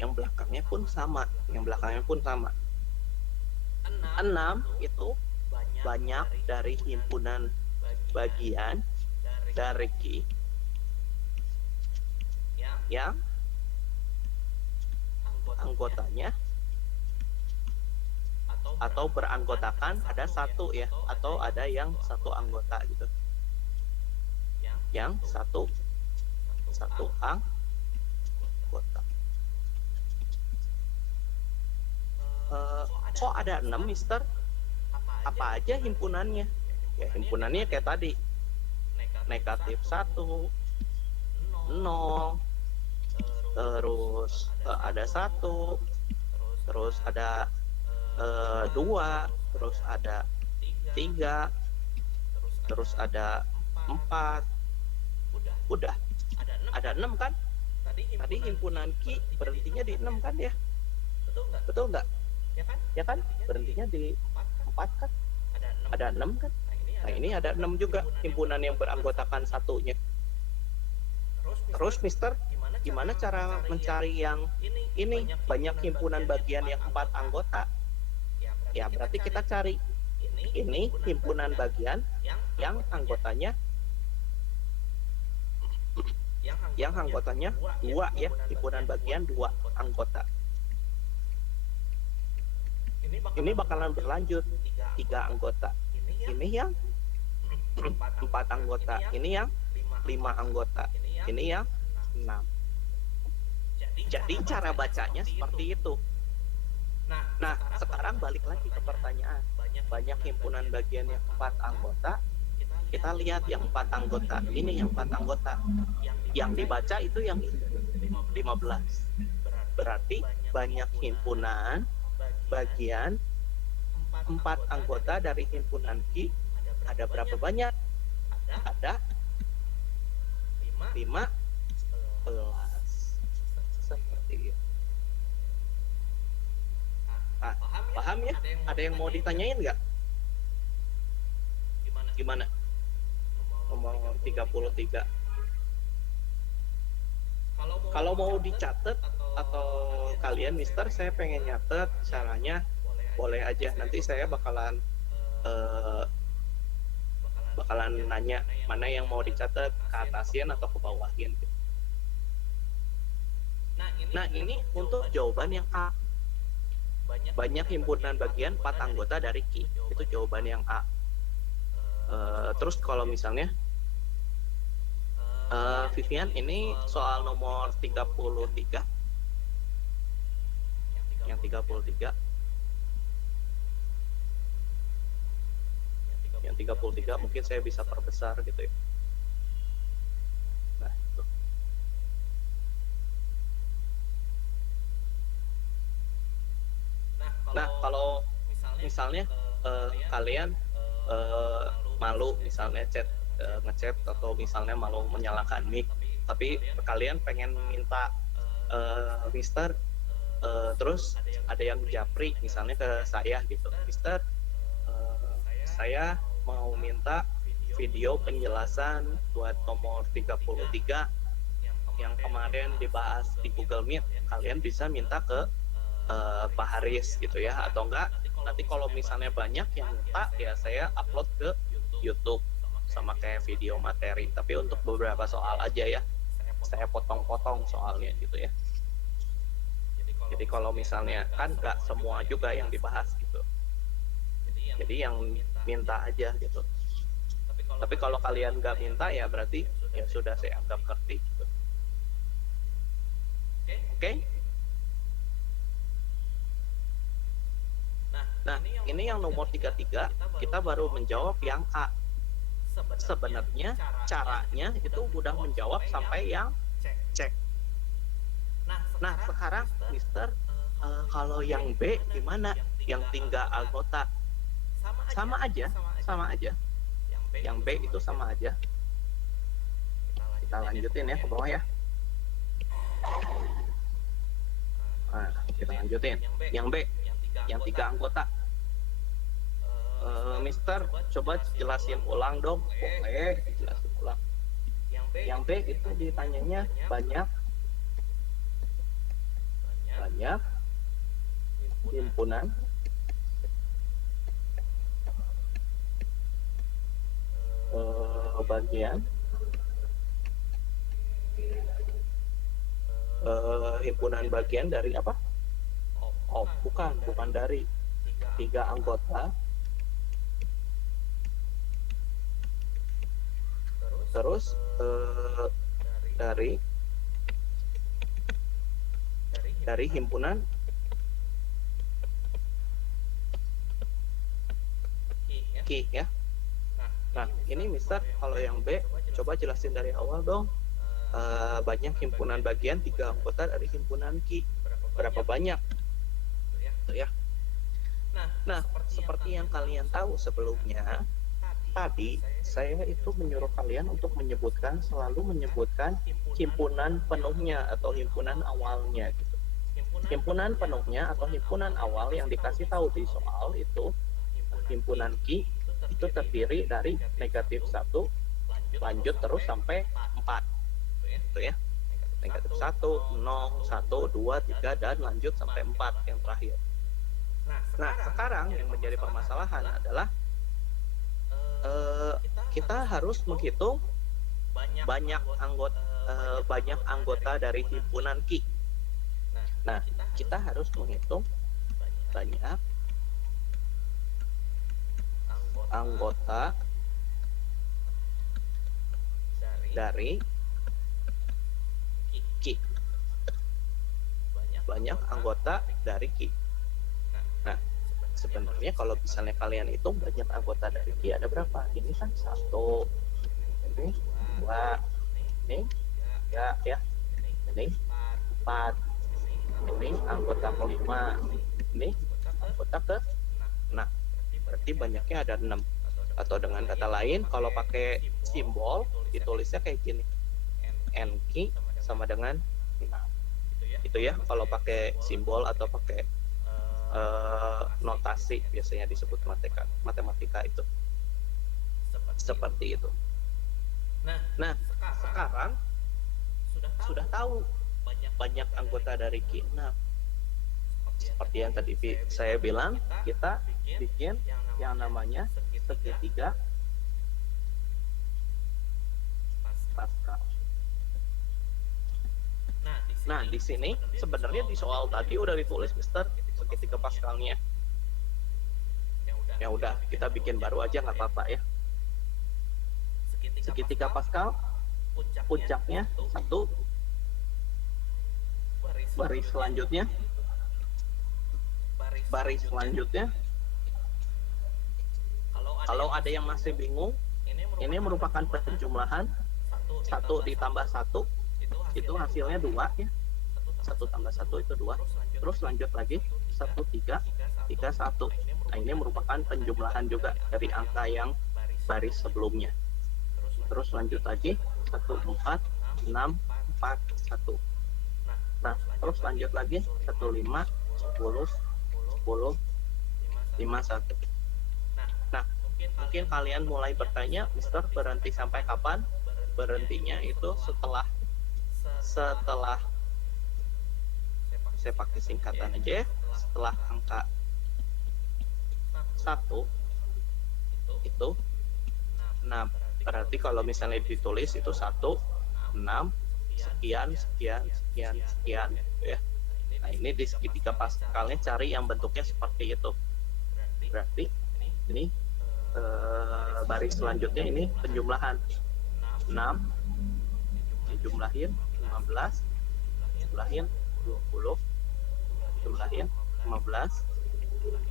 Yang belakangnya pun sama. 6 itu banyak dari himpunan bagian dari Ki yang anggotanya atau beranggotakan ada 1 ya, atau ada yang 1 anggota gitu. Yang satu anggota. Kok ada 6 Mister? Apa aja himpunannya? Ya himpunannya kayak tadi, negatif 1, 0, terus ada 1, terus ada 2, terus ada 3, terus ada 4. Udah ada 6 kan? Tadi himpunan Ki berhentinya di 6 kan ya? Betul nggak? Ya kan? Berhentinya di 4 kan? Ada 6 kan? Nah ini ada 6 juga himpunan yang beranggotakan 1-nya. Terus Mister, gimana cara mencari yang ini banyak himpunan bagian yang 4 anggota? Ya berarti kita cari ini himpunan bagian yang anggotanya 2 ya, himpunan bagian 2 anggota. Ini bakalan berlanjut 3 anggota. Ini yang 4 anggota, ini yang 5 anggota, ini yang 6. Jadi cara bacanya seperti itu. Nah, sekarang balik lagi ke pertanyaan. Banyak himpunan bagian yang 4 anggota. Kita lihat yang 4 anggota. Ini yang 4 anggota. Yang dibaca itu yang 15. Berarti banyak himpunan bagian 4 anggota dari himpunan Ki. Ada berapa banyak? Ada 15. Seperti itu. Nah, paham ya? Ada yang mau ditanyain nggak? Gimana? Nomor 33. Kalau mau dicatat atau kalian Mister, saya pengen nyatet caranya, boleh aja. Nanti saya bakalan eh, nanya mana yang mau dicatat, ke atasin atau ke bawahin. Nah, ini untuk jawaban yang A. Banyak himpunan bagian 4 anggota dari Ki. Itu jawaban yang A. Terus kalau misalnya Vivian, ini soal nomor 33. Yang 33. Yang 33 mungkin saya bisa perbesar gitu ya. Nah, itu. Nah, kalau misalnya kalian malu misalnya ngechat atau misalnya malu menyalakan mic, tapi kalian pengen minta Mister, terus ada yang japri misalnya ke saya gitu, Mister, saya mau minta video penjelasan buat nomor 33 yang kemarin dibahas di Google Meet. Kalian bisa minta ke Pak Haris gitu ya, atau enggak nanti kalau misalnya banyak yang minta ya saya upload ke YouTube sama kayak video materi, tapi untuk beberapa soal aja ya, saya potong-potong soalnya gitu ya. Jadi kalau misalnya kan nggak semua juga yang dibahas gitu, jadi yang minta aja gitu. Tapi kalau kalian nggak minta ya berarti ya sudah, saya anggap ngerti gitu. Oke? Nah, ini yang nomor 33, kita baru menjawab yang A. Sebenarnya caranya itu udah menjawab sampai yang C. Nah, sekarang Mister, kalau yang B gimana? Yang 3 anggota? Sama aja. Yang B itu sama aja. Kita lanjutin ya ke bawah ya. Nah, kita lanjutin. Yang B, yang 3 anggota. Mister, coba jelasin ulang dong. Boleh, jelasin ulang. Yang B itu ditanyanya banyak himpunan bagian himpunan bagian dari apa? Oh, bukan dari 3 anggota. Terus dari himpunan Ki ya. Nah, ini Mister, kalau yang B coba jelasin dari awal dong. Banyak himpunan bagian 3 anggota dari himpunan Ki. Berapa banyak? Gitu ya. Nah, seperti yang kalian tahu sebelumnya, tadi saya itu menyuruh kalian untuk selalu menyebutkan himpunan penuhnya atau himpunan awalnya gitu. Himpunan penuhnya atau himpunan awal yang dikasih tahu di soal itu, himpunan Ki itu terdiri dari -1 lanjut terus sampai 4 gitu ya. -1, 0, 1, 2, 3 dan lanjut sampai 4 yang terakhir. Nah, sekarang yang menjadi permasalahan adalah kita harus menghitung banyak anggota dari himpunan Ki. Nah, kita harus menghitung banyak anggota dari Ki. Banyak anggota dari Ki. Nah, sebenarnya kalau misalnya kalian hitung banyak anggota dari Ki ada berapa? Ini kan 1, ini 2, ini 3 ya, ini 4, ini anggota kelima, ini anggota ke 6. Berarti banyaknya ada 6. Atau dengan kata lain, kalau pakai simbol ditulisnya kayak gini, NQ sama dengan 6. Itu ya kalau pakai simbol atau pakai notasi biasanya disebut matematika itu seperti itu. Nah, sekarang sudah tahu banyak anggota dari Ki 6. seperti yang tadi saya bilang, kita bikin yang namanya segitiga Pascal. Nah, di sini sebenarnya di soal tadi udah ditulis Mister segitiga Pascalnya. Ya udah, kita bikin baru aja nggak apa-apa ya. Segitiga Pascal, puncaknya 1, baris selanjutnya, kalau ada yang masih bingung, ini merupakan penjumlahan 1 ditambah 1, itu hasilnya 2 ya. 1 tambah 1 itu 2. Terus lanjut lagi 1, 3, 3, 1. Nah, ini merupakan penjumlahan juga dari angka yang baris sebelumnya. Terus lanjut lagi 1, 4, 6, 4, 1. Nah, terus lanjut lagi 1, 5, 10, 10, 5, 1. Nah, mungkin kalian mulai bertanya, Mister berhenti sampai kapan? Berhentinya itu setelah saya pakai singkatan aja ya, setelah angka 1 itu 6. Berarti kalau misalnya ditulis itu 1, 6, sekian gitu ya. Nah, ini di segitiga Pascalnya cari yang bentuknya seperti itu. Berarti ini baris selanjutnya ini penjumlahan 6 dijumlahin 15, jumlahin 20, jumlahin 15,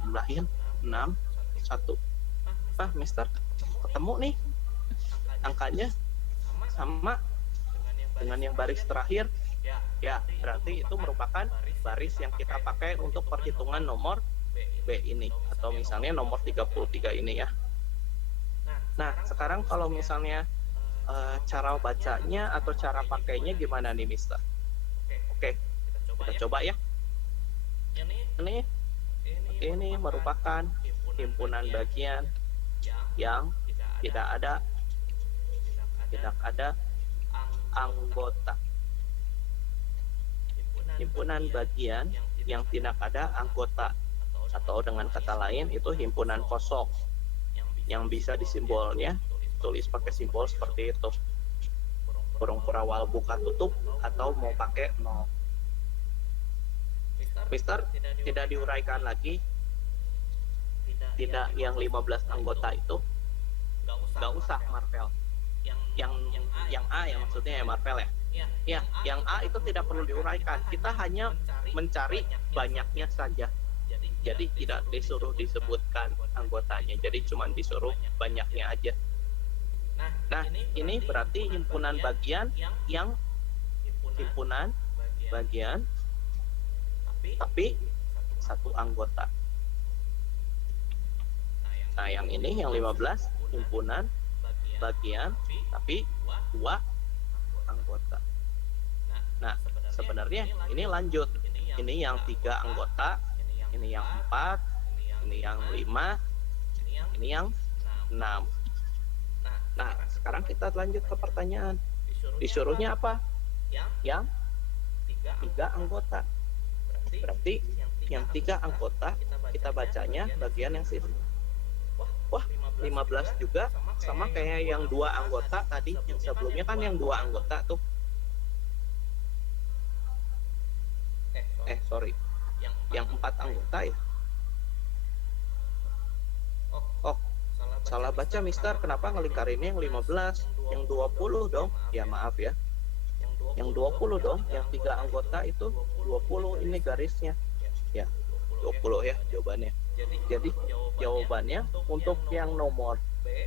jumlahin 6, 1. Mister ketemu nih angkanya sama dengan yang baris terakhir ya, berarti itu merupakan baris yang kita pakai untuk perhitungan nomor B ini, atau misalnya nomor 33 ini ya. Nah, sekarang kalau misalnya cara bacanya atau cara pakainya gimana nih Mister? Oke, kita coba ya. Ini merupakan himpunan bagian yang tidak ada anggota. Himpunan bagian yang tidak ada anggota, atau dengan kata lain itu himpunan kosong yang bisa disimbolnya tulis pakai simbol seperti itu, kurung kurawal buka tutup, atau mau pakai 0. Mister tidak diuraikan lagi, tidak yang 15 anggota itu nggak usah Marvel, yang A ya maksudnya ya Marvel ya. Ya, yang A itu tidak perlu diuraikan, kita hanya mencari banyaknya saja. Jadi tidak disuruh disebutkan anggotanya, jadi cuma disuruh banyaknya aja. Nah, ini berarti himpunan bagian yang himpunan bagian tapi 1 anggota. Nah, yang ini yang 15 himpunan bagian tapi 2 anggota. Nah, sebenarnya ini lanjut. Ini yang 3 anggota, ini yang 4, ini yang 5, ini yang 6. Nah, sekarang kita lanjut ke pertanyaan. Disuruhnya apa? Yang 3 anggota. Berarti yang 3 anggota kita bacanya bagian yang sini. Wah, 15 juga sama kayak yang 2 anggota tadi, yang sebelumnya kan yang 2 anggota tuh. Sorry. Yang 4 anggota ya. Oh, salah baca Mister, kenapa ngelingkarinnya yang 15? Yang 20 dong. Ya maaf ya. Yang 20 dong, yang 3 anggota itu 20 ini garisnya. Ya, 20 ya jawabannya. Jadi jawabannya untuk yang nomor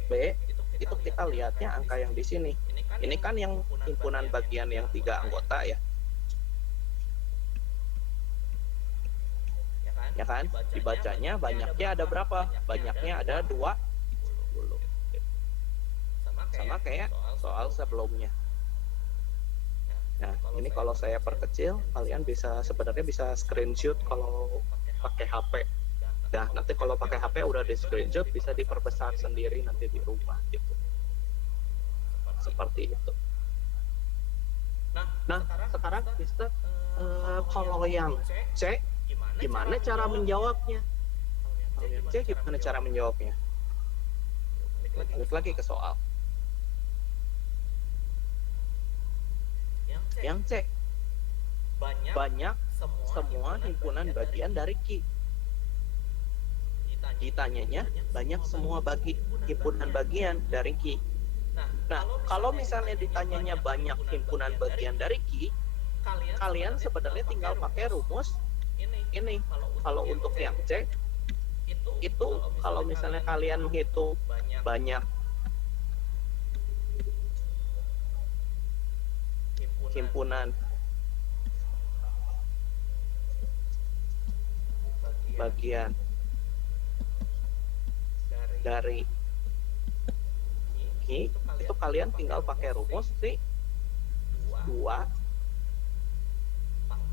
B itu kita lihatnya angka yang di sini. Ini kan yang himpunan bagian yang 3 anggota ya. Ya kan? Dibacanya banyaknya ada berapa? Banyaknya ada 20. Sama kayak soal sebelumnya. Nah, ini kalau saya perkecil, kalian sebenarnya bisa screenshot kalau pakai HP. Nah, nanti kalau pakai HP udah di screenshot, bisa diperbesar sendiri nanti di rumah gitu. Seperti itu. Nah, sekarang Mister kalau yang C Gimana cara menjawabnya? Kalau yang C gimana cara menjawabnya? Balik lagi ke soal. Yang C, banyak semua himpunan bagian dari Q. Ditanyanya banyak semua himpunan bagian dari Q. Nah, kalau misalnya ditanyanya banyak himpunan bagian dari Q, kalian sebenarnya tinggal pakai rumus ini. Kalau untuk yang C, itu kalau misalnya kalian menghitung banyak himpunan bagian dari Q, itu kalian tinggal pakai rumus si 2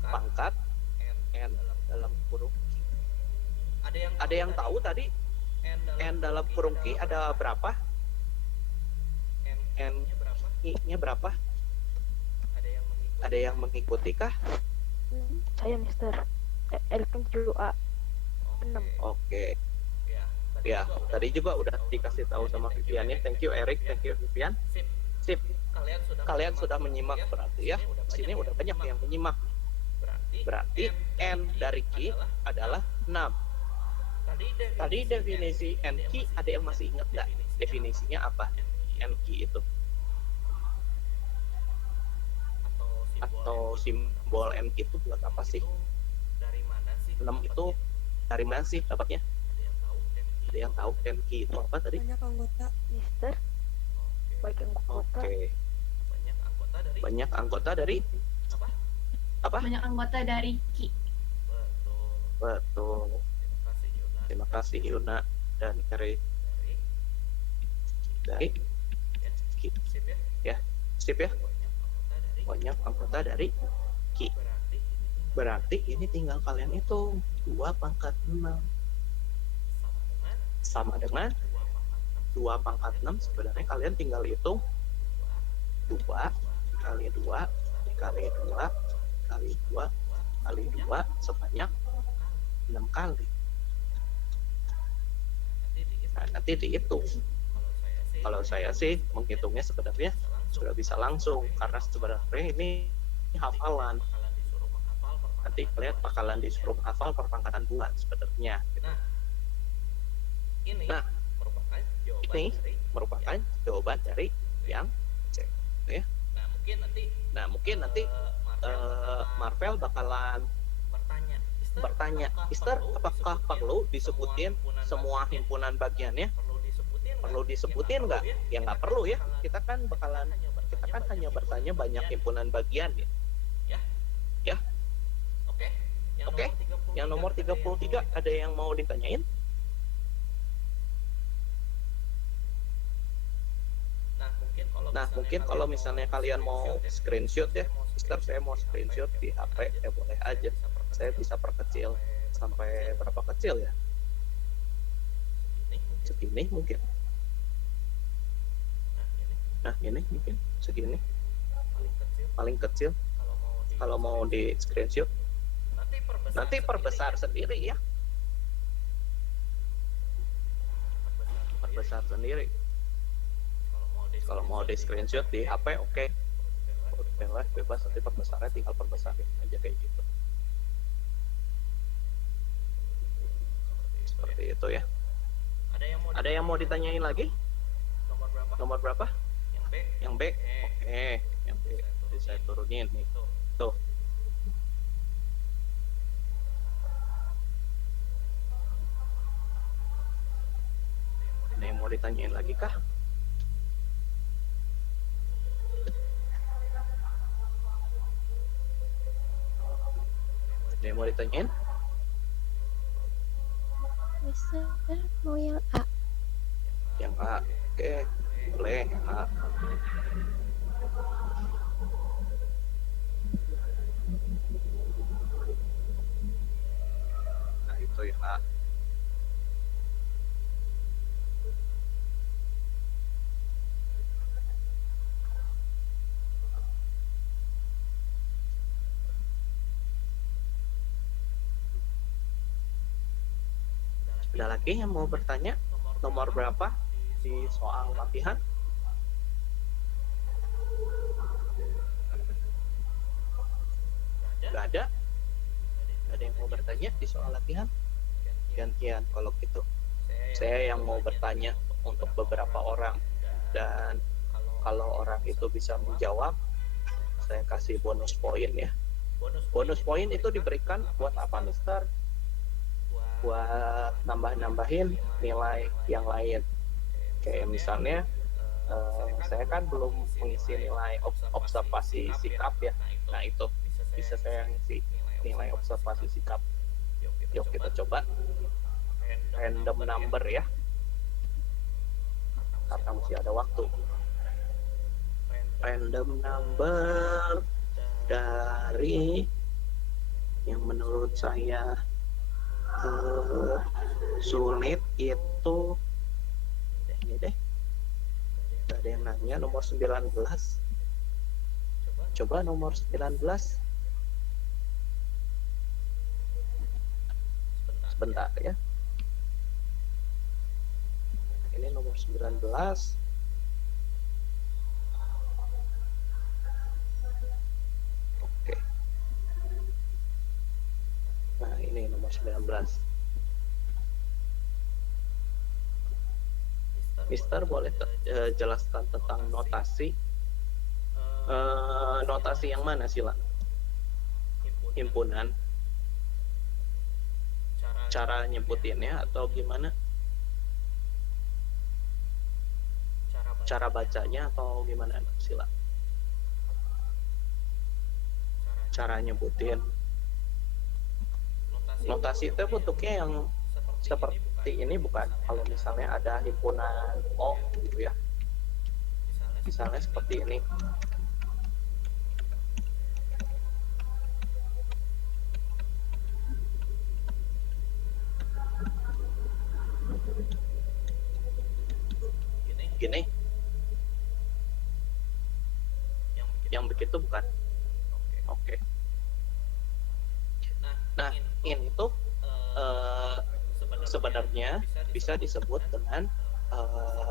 pangkat N dalam kurung Q. Ada yang tahu tadi N dalam kurung Q ada berapa? N I-nya berapa? Ada yang mengikuti kah? Saya Mister. LQ2A 6. Oke. Ya, tadi juga udah dikasih tahu sama Vivian ya. Thank you Eric, thank you Vivian. Sip. Kalian sudah menyimak berarti ya. Di sini udah banyak yang menyimak. Berarti N dari Q adalah 6. Tadi definisi NQ ada yang masih ingat nggak? Definisinya apa? NQ itu? Atau simbol NQ itu buat apa sih? 6 itu dari mana sih dapatnya? Ada yang tahu NQ itu apa tadi? Banyak anggota. Mister. Baik anggota. Oke. Banyak anggota dari apa? Banyak anggota dari Ki. Betul. Terima kasih Yuna dan Eri dari Ki. Ya, sip ya. Banyak anggota dari Ki. Berarti ini tinggal kalian hitung 2 pangkat 6 sama dengan 2 pangkat 6. Sebenarnya kalian tinggal hitung 2 kali 2 kali 2 kali 2 kali 2 sebanyak 6 kali. Nah, nanti dihitung. Kalau saya sih menghitungnya sebenarnya sudah bisa langsung, karena sebenarnya ini hafalan. Nanti kalian bakalan disuruh hafal perpangkatan bulan sebenarnya. Nah, ini merupakan jawaban dari yang C. Ya. Nah, mungkin nanti Marvel bakalan bertanya, Mister, apakah perlu disebutin semua himpunan bagiannya? Perlu disebutin nggak? Ya nggak perlu ya. Kita kan hanya bertanya banyak himpunan bagian ya. Ya. Oke. Yang nomor 33 ada yang mau ditanyain? Nah, mungkin kalau misalnya kalian mau screenshot ya, Mister, saya mau screenshot di HP, ya boleh aja. Saya bisa perkecil sampai berapa kecil ya? Segini mungkin. Nah, ini mungkin segini. Paling kecil. Kalau mau di screenshot, nanti perbesar sendiri ya. Perbesar sendiri. Kalau mau di screenshot di HP, oke. Bebas, nanti perbesarnya tinggal perbesarin aja kayak gitu. Seperti itu ya. Ada yang mau ditanyain lagi? Nomor berapa? Yang B. Oke, yang B. Jadi saya turunin nih. Tuh. Ada yang mau ditanyain lagi kah? Ada yang mau ditanyain? Mister, mau yang A. Yang A. Oke, boleh A. Nah, itu yang A. Ada lagi yang mau bertanya? Nomor berapa di soal latihan? Nggak ada? Nggak ada yang mau bertanya di soal latihan? Gantian kalau gitu. Saya yang mau bertanya untuk beberapa orang. Dan kalau orang itu bisa menjawab, saya kasih bonus poin ya. Bonus poin itu diberikan buat apa, Mister? Buat nambah-nambahin nilai yang lain. Kayak misalnya, saya kan belum mengisi nilai observasi sikap ya. Nah itu bisa saya ngisi nilai observasi sikap. Yuk kita coba random number ya, karena masih ada waktu. Random number dari yang menurut saya sulit itu ini deh. Gak ada yang nanya nomor 19. Coba nomor 19. Sebentar ya. Ini nomor 19. Oke. Nah, ini nomor 19. Mister boleh jelaskan tentang notasi. Notasi yang mana sila? Himpunan. Cara nyebutinnya atau gimana? Cara bacanya atau gimana sila? Cara nyebutin. Notasi itu bentuknya yang seperti ini bukan? Kalau misalnya ada himpunan O gitu ya. Misalnya seperti ini. Gini. Yang begitu bukan? Oke. Nah, ini tuh sebenarnya bisa disebut dengan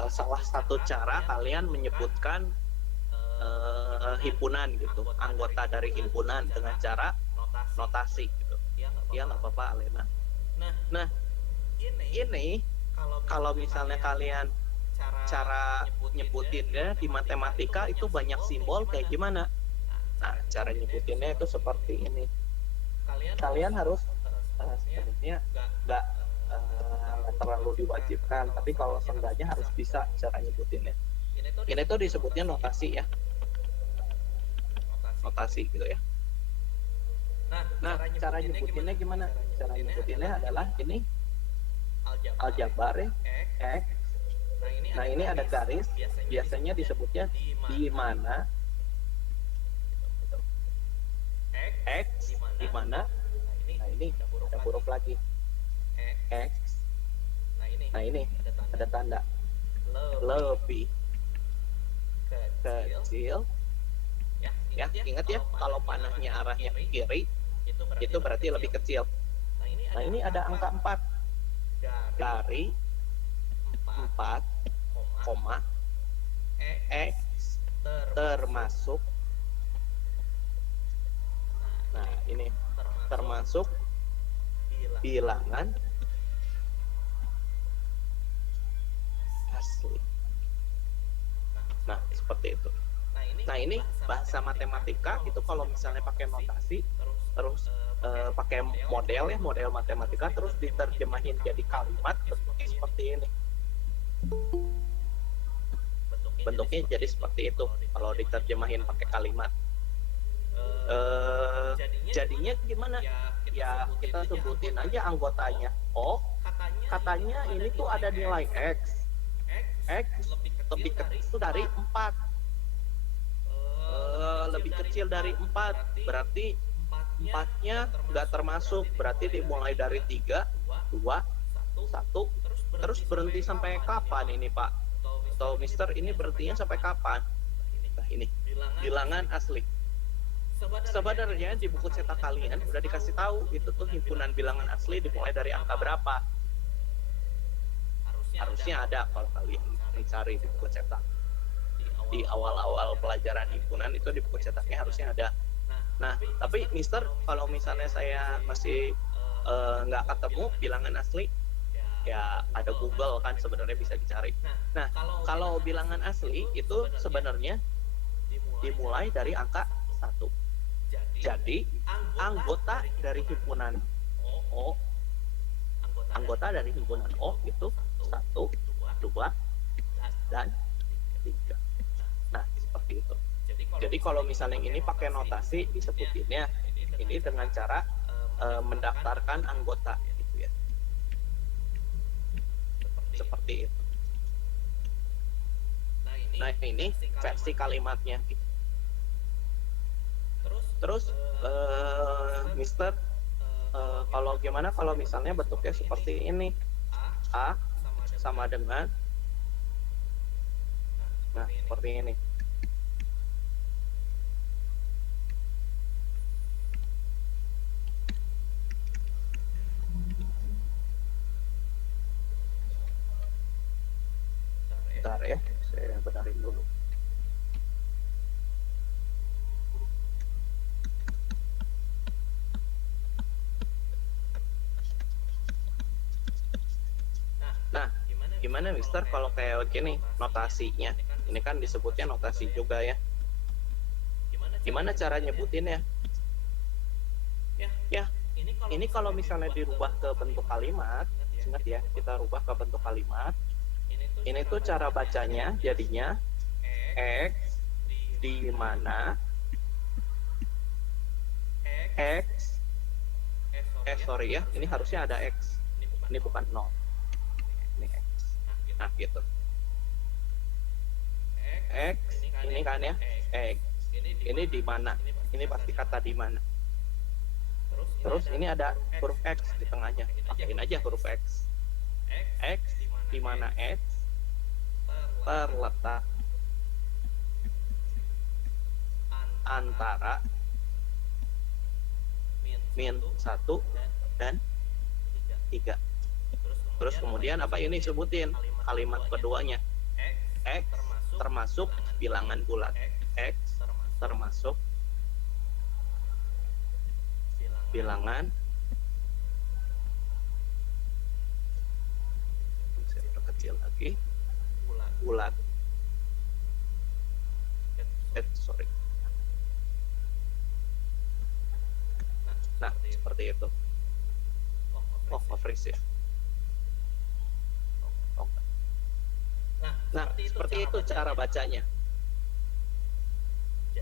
salah satu cara kalian menyebutkan himpunan gitu, anggota dari himpunan dengan cara notasi gitu. Ya nggak apa-apa, Alena. Nah, ini kalau misalnya kalian cara nyebutinnya di matematika itu banyak simbol kayak gimana? Nah, cara nyebutinnya itu seperti ini. Kalian harus sebenarnya nggak terlalu diwajibkan, tapi kalau seenggaknya harus bisa cara nyebutinnya. Ini tuh disebutnya notasi ya. Notasi gitu ya. Nah, cara nyebutinnya gimana? Cara nyebutinnya adalah ini aljabar ya, X. Nah, ini ada garis, biasanya disebutnya di mana X di mana. Nah, ini ada huruf lagi X. Nah, ini ada tanda lebih kecil. Ya, ingat ya, kalau panahnya arahnya ke kiri, itu berarti lebih kecil. Nah, ini ada angka 4 dari 4, X termasuk. Nah, ini termasuk bilangan asli. Nah, seperti itu. Nah, ini bahasa matematika itu kalau misalnya pakai notasi, terus pakai model ya, model matematika, terus diterjemahin jadi kalimat, bentuknya seperti ini. Bentuknya jadi seperti itu kalau diterjemahin pakai kalimat. Jadinya gimana? Ya kita sebutin aja anggotanya. Oh, katanya ini tuh ada nilai X. X lebih kecil dari 4. Lebih kecil dari 4, berarti 4-nya nggak termasuk, berarti dimulai dari 3, 2, 1, terus berhenti sampai kapan ini Pak? Atau Mister ini berhentinya sampai kapan? Nah, ini bilangan asli. Sebenarnya di buku cetak kalian udah dikasih tahu itu tuh himpunan bilangan asli dimulai dari angka berapa. harusnya ada kalau kalian mencari di buku cetak. Di awal-awal pelajaran himpunan itu di buku cetaknya harusnya ada. Nah, tapi Mister, kalau misalnya saya masih nggak ketemu bilangan asli, ya ada Google kan sebenarnya bisa dicari. Nah, kalau bilangan asli itu sebenarnya dimulai dari angka 1. Jadi, anggota dari himpunan O itu 1, 2, dan 3. Nah, seperti itu. Jadi kalau misalnya ini pakai notasi disebutinnya ini dengan cara mendaftarkan anggota gitu ya. Seperti itu. Nah, ini versi kalimatnya. Terus Mister, kalau gimana kalau misalnya bentuknya seperti ini? A sama dengan, nah seperti ini. Bentar ya, saya benarin dulu. Nah, gimana Mister kalau kayak gini notasinya? Ini kan disebutnya notasi juga ya. Gimana cara nyebutinnya? Ya, ini kalau misalnya dirubah ke bentuk kalimat, ingat ya, kita rubah ke bentuk kalimat. Ini tuh cara bacanya jadinya X di mana X, sorry ya, ini harusnya ada X. Ini bukan 0. Ini X. Nah, gitu. X, ini kan ya, X. Ini di mana? Ini pasti kata di mana. Terus ini ada huruf X di tengahnya. Pakein aja huruf X. X, di mana X terletak antara min 1 dan 3. Terus kemudian apa ini sebutin kalimat keduanya. X termasuk bilangan bulat. X termasuk bilangan bisa kecil lagi bulat. Sorry. Nah, seperti itu. Oh, freeze ya. Nah, seperti itu cara bacanya.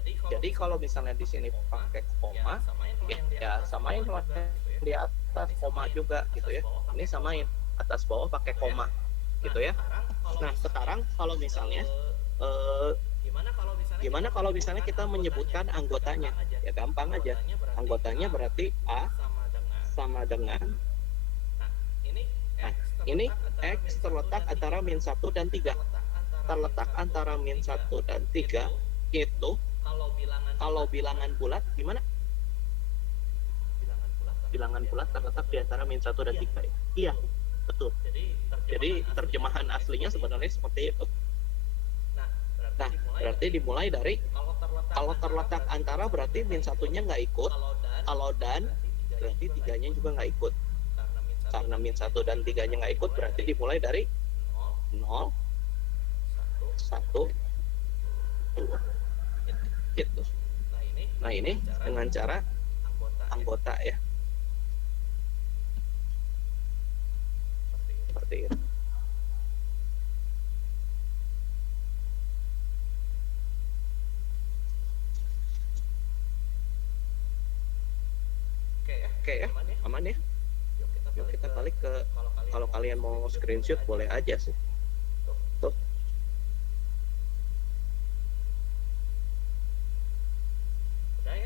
Jadi kalau misalnya di sini pakai koma, ya samain di atas koma juga gitu ya. Ini samain atas bawah pakai koma gitu ya. Nah, sekarang kalau misalnya gimana kalau misalnya kita menyebutkan anggotanya? Ya gampang aja. Anggotanya berarti A sama dengan, nah, ini X terletak antara min 1 dan 3. Terletak antara min 1 dan 3 itu kalau bilangan bulat gimana? Bilangan bulat terletak di antara min 1 dan 3 ya? Iya, betul. Jadi terjemahan aslinya sebenarnya seperti itu. Nah, berarti dimulai dari kalau terletak antara berarti min 1-nya nggak ikut, kalau dan berarti 3-nya juga nggak ikut. Karena min 1 dan 3-nya nggak ikut berarti dimulai dari 0, 1, 2 gitu. Nah, ini dengan cara anggota ya. Seperti itu. Oke ya, aman ya. Yuk kita balik ke, kalau kalian mau screenshot boleh aja sih. Tuh.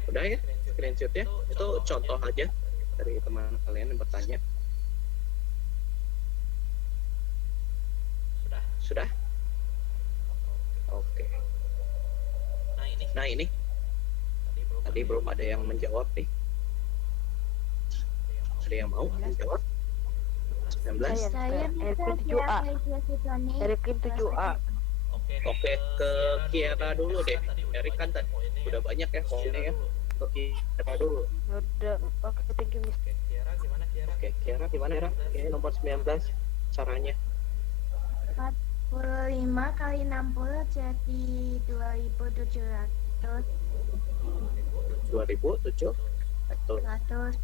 Udah ya, screenshotnya itu contoh aja dari teman kalian yang bertanya. Sudah? Oke. Nah ini tadi belum ada yang menjawab nih. Ada yang mau menjawab? Science. Saya bisa Erkin 7A. Tony. Erkin 7A. Oke, ke Kiara dulu deh. Erik kan udah banyak ya poinnya ya. Ke Kiara dulu. Udah, oke, thank you, Mister. Oke, Kiara gimana ya? Ini nomor 19 caranya. 45 kali 60 jadi 2.700. 2007. Betul. 100.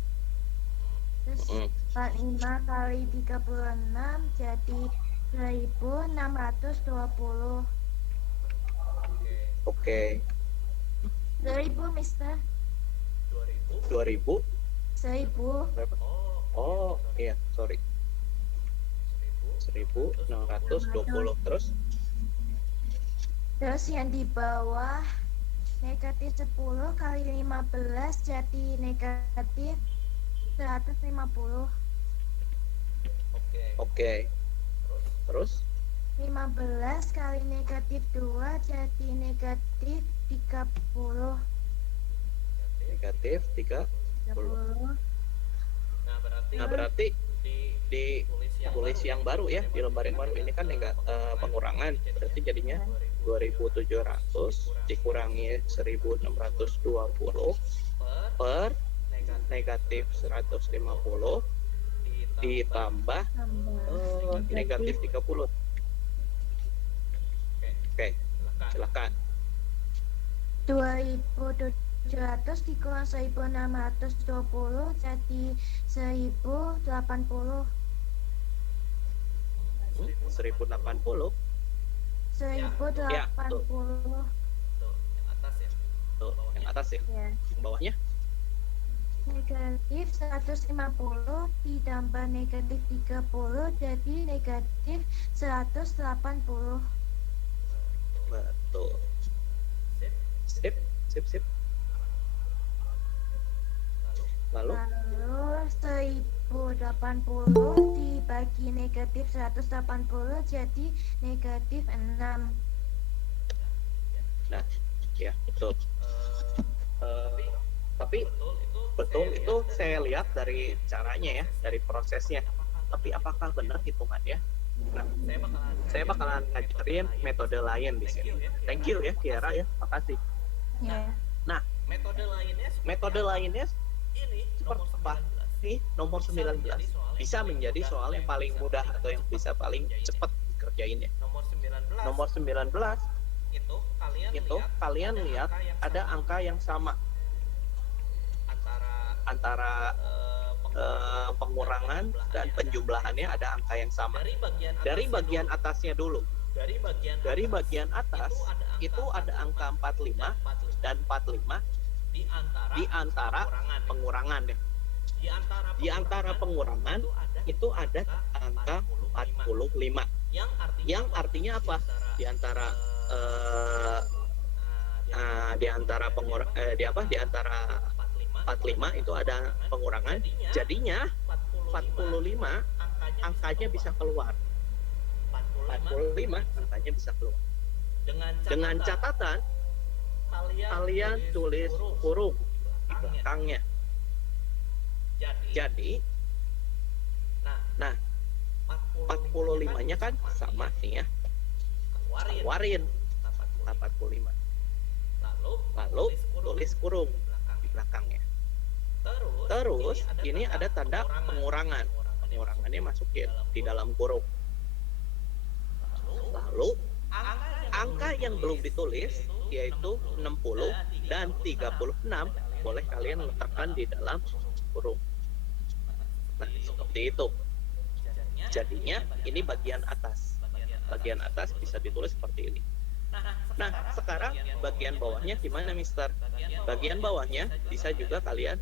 Terus 45 kali 36 jadi 2.620. Oke. 2.000 Mister. 2000. 1.000. Berapa? Oh, iya, sorry. 1620 terus Terus yang di bawah negatif 10 kali 15 jadi negatif 150. oke. Terus 15 kali negatif 2 jadi negatif 30. negatif 3. 30. Nah, berarti di tulis yang baru ya, di lembar yang baru ini kan pengurangan. Berarti jadinya 2700 dikurangi 1620 per negatif 150 ditambah negatif 30. Oke, silakan. 2.700 dikurang 1.620 jadi 1.080. 1080. 1.080. Ya, tuh, yang atas ya. Ya. Yang bawahnya Negatif 150 ditambah negatif 30 jadi negatif 180. betul. Sip. Lalu Lalu 1080 dibagi negatif 180 jadi negatif 6. nah, ya betul. Tapi betul itu saya lihat dari caranya ya, dari prosesnya. Tapi apakah benar hitungannya? Nah, saya bakalan ngajarin metode lain di sini. Thank you ya Kiara ya, makasih. Ya. Nah, metode lainnya seperti apa? Nih, nomor 19 bisa menjadi soal yang paling mudah atau yang bisa paling cepat dikerjainnya. Nomor 19 itu kalian lihat ada angka yang sama antara pengurangan dan penjumlahannya, ada angka yang sama. Dari bagian atasnya dulu. Dari bagian atas itu ada angka 45 dan 45 di antara pengurangan ya. Di antara pengurangan itu ada angka 45. Yang artinya apa? Di antara di antara 45 itu ada pengurangan, jadinya 45 angkanya bisa keluar. 45 angkanya bisa keluar. Dengan catatan kalian tulis huruf di belakangnya. Jadi nah 45-nya kan sama nih ya. Keluarin 45. Lalu tulis kurung di belakangnya. Terus ini ada tanda pengurangan. Pengurangannya masukin di dalam kurung. Lalu angka yang belum ditulis yaitu 60 dan 36 boleh kalian letakkan di dalam kurung. Nah, seperti itu. Jadinya ini bagian atas. Bagian atas bisa ditulis seperti ini. Nah, sekarang bagian bawahnya gimana, Mister? Bagian bawahnya bisa juga kalian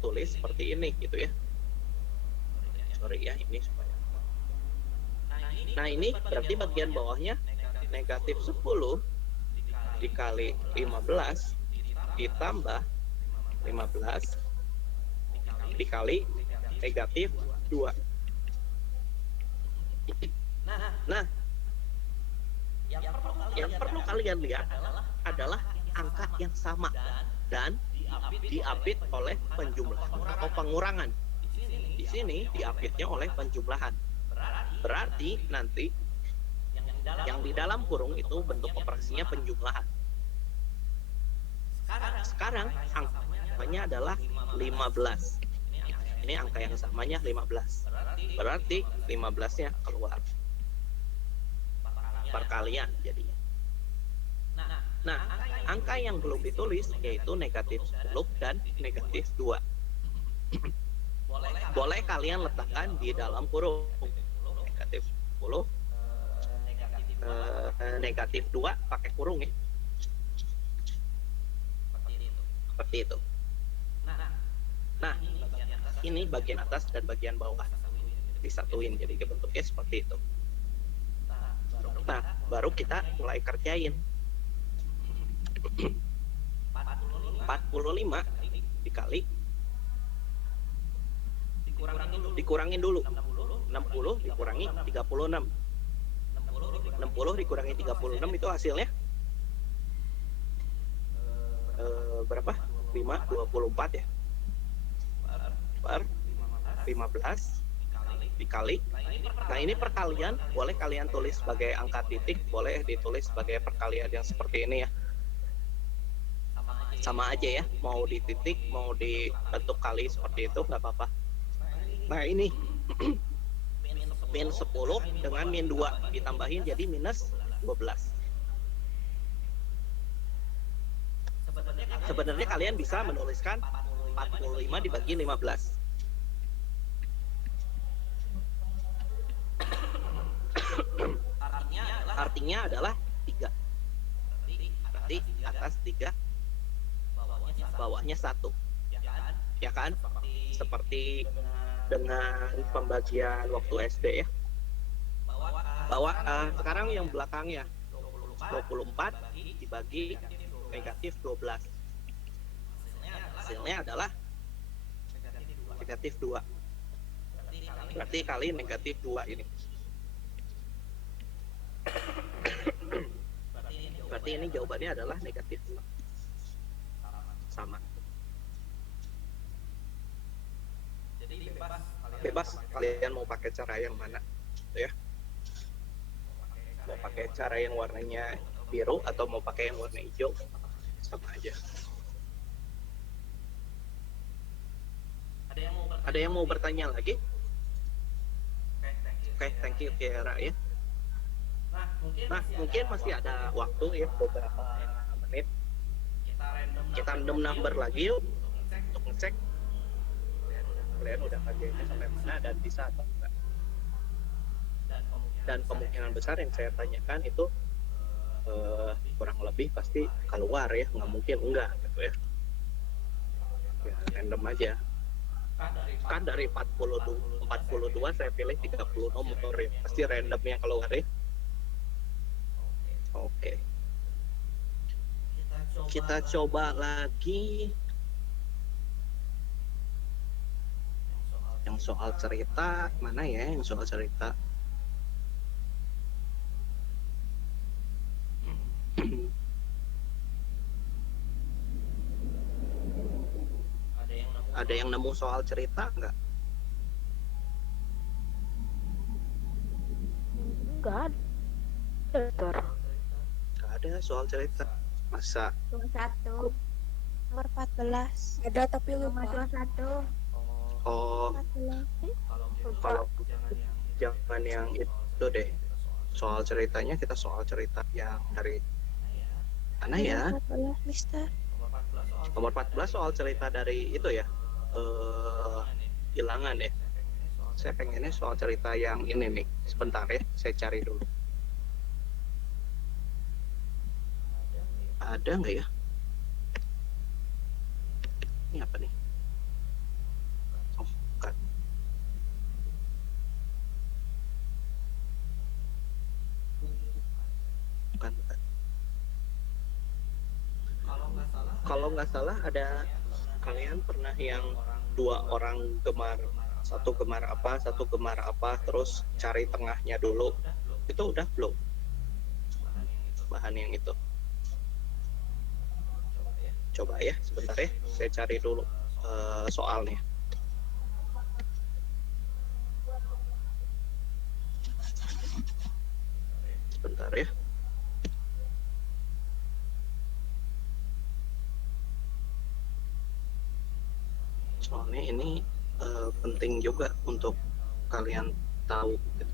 tulis seperti ini gitu ya. Sorry ya, ini supaya. Nah, ini berarti bagian bawahnya negatif 10 dikali 15 ditambah 15 dikali negatif 2. Nah, yang perlu kalian lihat adalah angka yang sama dan diapit oleh penjumlahan atau pengurangan. Di sini diapitnya oleh penjumlahan. Berarti nanti yang di dalam kurung itu bentuk operasinya penjumlahan. Sekarang angkanya adalah 15. Ini angka yang samanya 15. Berarti 15-nya keluar. Perkalian jadinya. Nah, angka yang belum ditulis yaitu negatif 10 dan negatif 2. Boleh kalian letakkan di dalam kurung. Negatif 10, negatif 2 pakai kurung ya. Seperti itu. Nah, ini bagian atas dan bagian bawah disatuin jadi bentuknya seperti itu. Nah, baru kita mulai kerjain. 45 dikali dikurangin dulu 60 dikurangi 36. 60 dikurangi 36 itu hasilnya berapa? 24 ya. Per 15 dikali. Nah, ini perkalian, boleh kalian tulis sebagai angka titik, boleh ditulis sebagai perkalian yang seperti ini ya. Sama aja ya, mau di titik, mau di bentuk kali seperti itu, nggak apa-apa. Nah, ini min 10 dengan min 2 ditambahin jadi minus 12. Sebenarnya kalian bisa menuliskan 45 dibagi 15. Artinya adalah 3. Berarti atas 3, bawahnya 1. Ya kan? Seperti dengan pembagian waktu SD ya. Sekarang yang belakangnya 24 dibagi negatif 12. Hasilnya adalah negatif 2. Berarti kali negatif 2 ini. Berarti ini jawabannya adalah negatif 2. Sama. Bebas kalian mau pakai cara yang mana ya. Mau pakai cara yang warnanya biru atau mau pakai yang warna hijau, sama aja. Ada yang mau bertanya lagi? Oke, thank you Kiara ya. Nah, mungkin masih ada waktu ya, beberapa menit. Kita random number lagi yuk untuk ngecek kalian udah kerjanya sampai mana dan bisa atau enggak. Dan kemungkinan besar yang saya tanyakan itu kurang lebih pasti keluar ya, nggak mungkin enggak gitu ya. Ya random aja. Kan dari 42 saya pilih 30 nomor ya, pasti randomnya keluar ya. Oke. Kita coba lagi yang soal cerita. Mana ya yang soal cerita? Ada yang nemu soal cerita nggak? Enggak ada. Nggak ada soal cerita. Masa? 21. Nomor 14. Ada tapi Nomor lupa. 21. Oh, 14. kalau jangan yang itu deh. Soal ceritanya kita soal cerita yang dari mana ya? 14, Mister. Nomor 14 soal cerita dari itu ya. Hilangan ya. Saya pengennya soal cerita yang ini nih. Sebentar ya, saya cari dulu. Ada nggak ya? Ini apa nih? Oh, bukan. Bukan. Kalau nggak salah ada, kalian pernah yang 2 orang gemar, satu gemar apa, terus cari tengahnya dulu. Itu udah belum? Bahan yang itu. Coba ya, sebentar ya, saya cari dulu soalnya. Sebentar ya. Soalnya ini penting juga untuk kalian tahu gitu.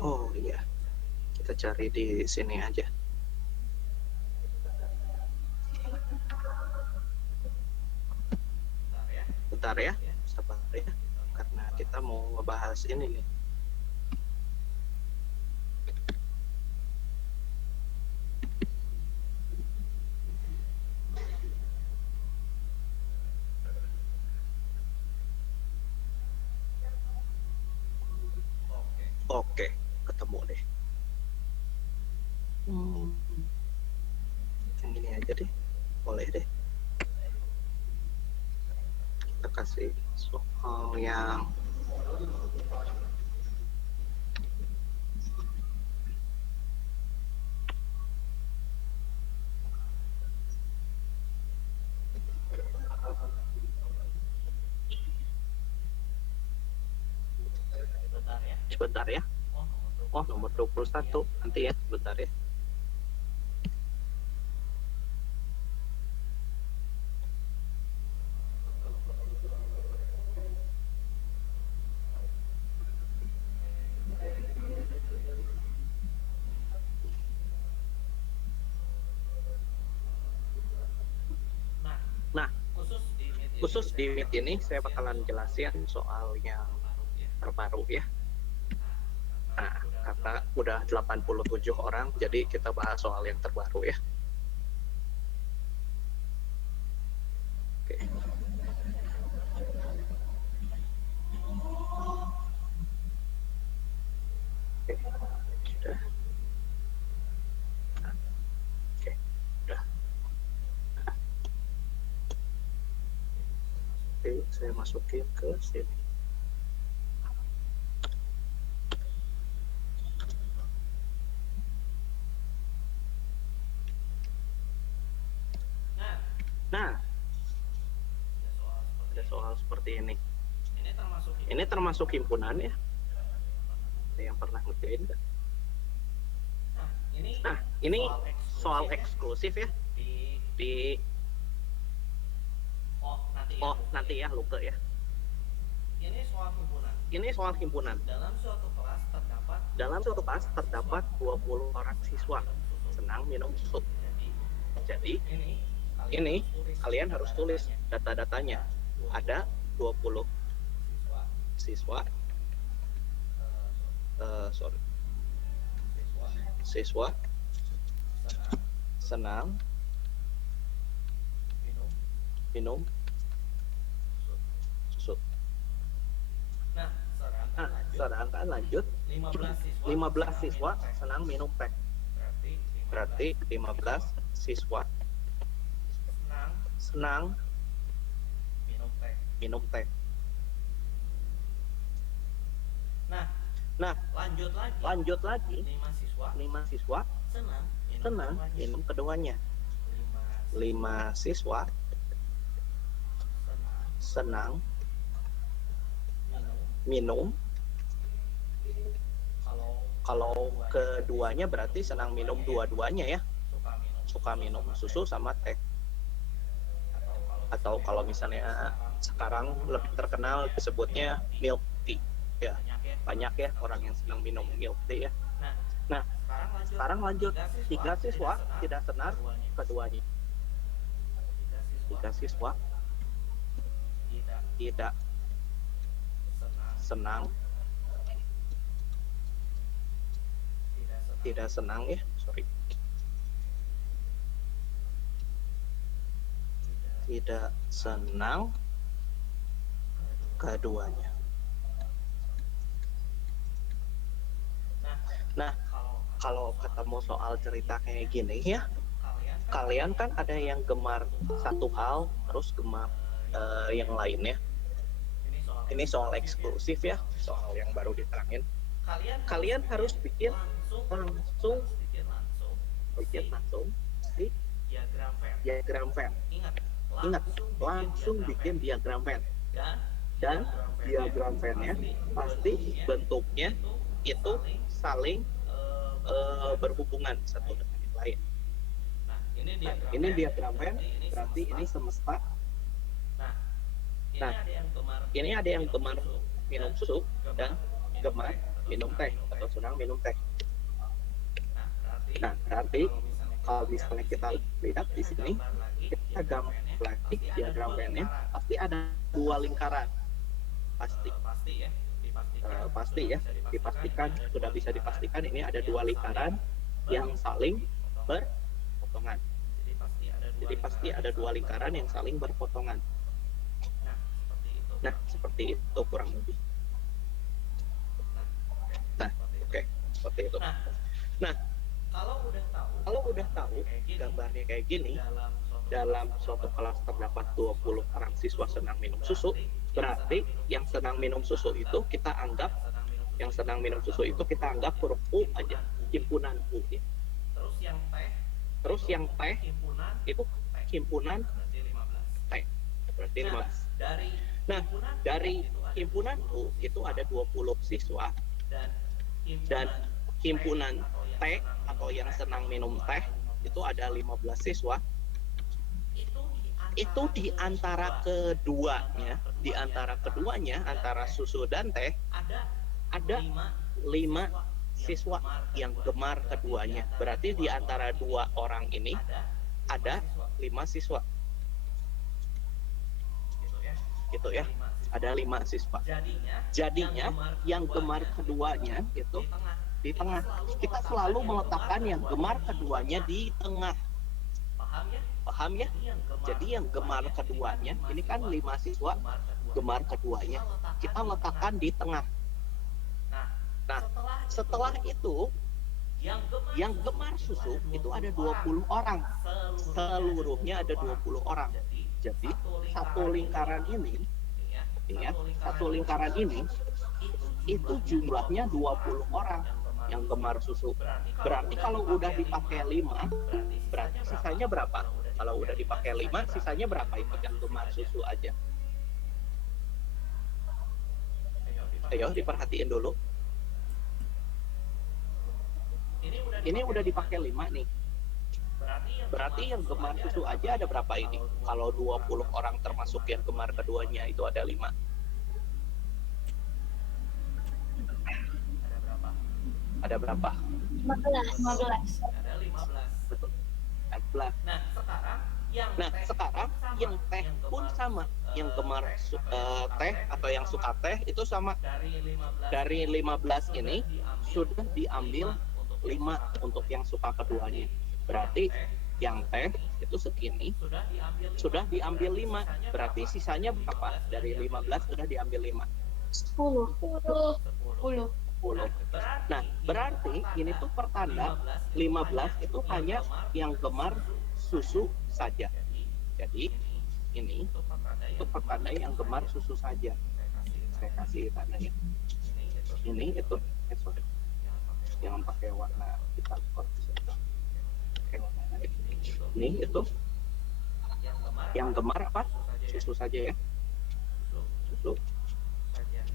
Oh iya, kita cari di sini aja. Bentar ya, sabar ya, karena kita mau ngebahas ini nih. Oke, ketemu deh. Yang ini aja deh, boleh deh. Kita kasih soal yang sebentar ya. Oh, nomor 21 nanti ya, sebentar ya. Nah, khusus di Meet ini saya bakalan jelasin soal yang terbaru ya. Nah, karena udah 87 orang, jadi kita bahas soal yang terbaru ya. Oke. Oke, sudah. Nah, oke, udah. Nah. Oke, saya masukin ke sini. Nah, ada soal seperti ini. Ini termasuk himpunan ya? Ada yang pernah ngerjain nggak? Nah, ini soal eksklusif ya? Nanti ya, lupa ya. Ini soal himpunan. Dalam suatu kelas terdapat 20 orang siswa senang minum susu. Jadi, ini kalian harus tulis data-datanya. Ada 20 siswa senang minum susu. Nah, sedangkan lanjut 15 siswa senang minum teh. Berarti 15 siswa senang minum teh. Nah, lanjut lagi 5 siswa senang minum keduanya. 5 siswa senang minum, kalau keduanya berarti senang minum dua-duanya ya, suka minum susu sama teh. Atau kalau misalnya sekarang lebih terkenal disebutnya milk tea ya, banyak ya orang yang senang minum milk tea ya. Nah, sekarang lanjut 3 siswa tidak senang keduanya. 3 siswa tidak senang ya, tidak senang keduanya. Nah, kalau ketemu soal cerita kayak gini ya, kalian kan ada yang gemar satu hal terus gemar yang lainnya. Ini soal eksklusif ya, soal yang baru diterangin. Kalian harus bikin langsung di diagram Venn. Ingat, langsung bikin diagram Venn. dan diagram Venn-nya pasti bentuknya itu saling berhubungan satu dengan yang lain. Nah, ini diagram Venn, berarti ini semesta. Nah, ini ada yang gemar minum susu dan gemar minum teh atau sedang minum teh. Nah, berarti kalau misalnya kita lihat di sini, kita gambar lagi diagram Venn-nya, pasti ada dua lingkaran. Pasti ya, dipastikan, sudah bisa dipastikan ini ada dua lingkaran yang saling berpotongan. Jadi pasti ada dua lingkaran yang saling berpotongan. Nah, seperti itu kurang lebih. Nah, oke, seperti itu. Nah, kalau udah tahu gambarnya kayak gini, dalam suatu kelas terdapat 20 orang siswa senang minum susu, berarti yang senang minum susu itu kita anggap huruf U aja, himpunan U ya. Terus yang teh itu himpunan teh, berarti 15. Nah, dari himpunan U itu ada 20 siswa dan himpunan teh atau yang senang minum teh itu ada 15 siswa. Itu di antara keduanya, antara susu dan teh ada 5 siswa yang gemar keduanya. Berarti di antara dua orang ini ada 5 siswa. Gitu ya. Ada 5 siswa. Jadinya yang gemar keduanya itu di tengah. Kita selalu meletakkan yang gemar keduanya di tengah. Paham ya? Jadi yang gemar keduanya, ini kan 5 siswa gemar keduanya, kita letakkan di tengah. Nah, setelah itu yang gemar susu itu ada 20 orang. Seluruhnya ada 20 orang. Jadi satu lingkaran ini itu jumlahnya 20 orang yang gemar susu. Berarti kalau udah dipakai 5, berarti sisanya berapa? Kalau udah dipakai 5, sisanya berapa itu yang gemar susu aja? Ayo diperhatiin dulu. Ini udah dipakai 5 nih. Berarti yang gemar susu aja ada berapa ini? Kalau 20 orang termasuk yang gemar keduanya itu ada 5. Ada berapa? 15. Betul. 15. Nah, sekarang yang teh pun sama. Yang gemar teh atau yang suka teh itu sama. Dari 15 ini sudah diambil 5 untuk yang suka keduanya. Berarti yang teh itu segini sudah diambil 5. Berarti sisanya berapa? Dari 15 sudah diambil 5. 10. Nah, berarti ini tuh pertanda 15 itu hanya yang gemar susu saja. Jadi ini itu pertanda yang gemar susu saja. Saya kasih tandanya. Ini itu sorry. Jangan pakai warna hitam. Pakai warna ini itu yang gemar apa? Susu saja ya. Susu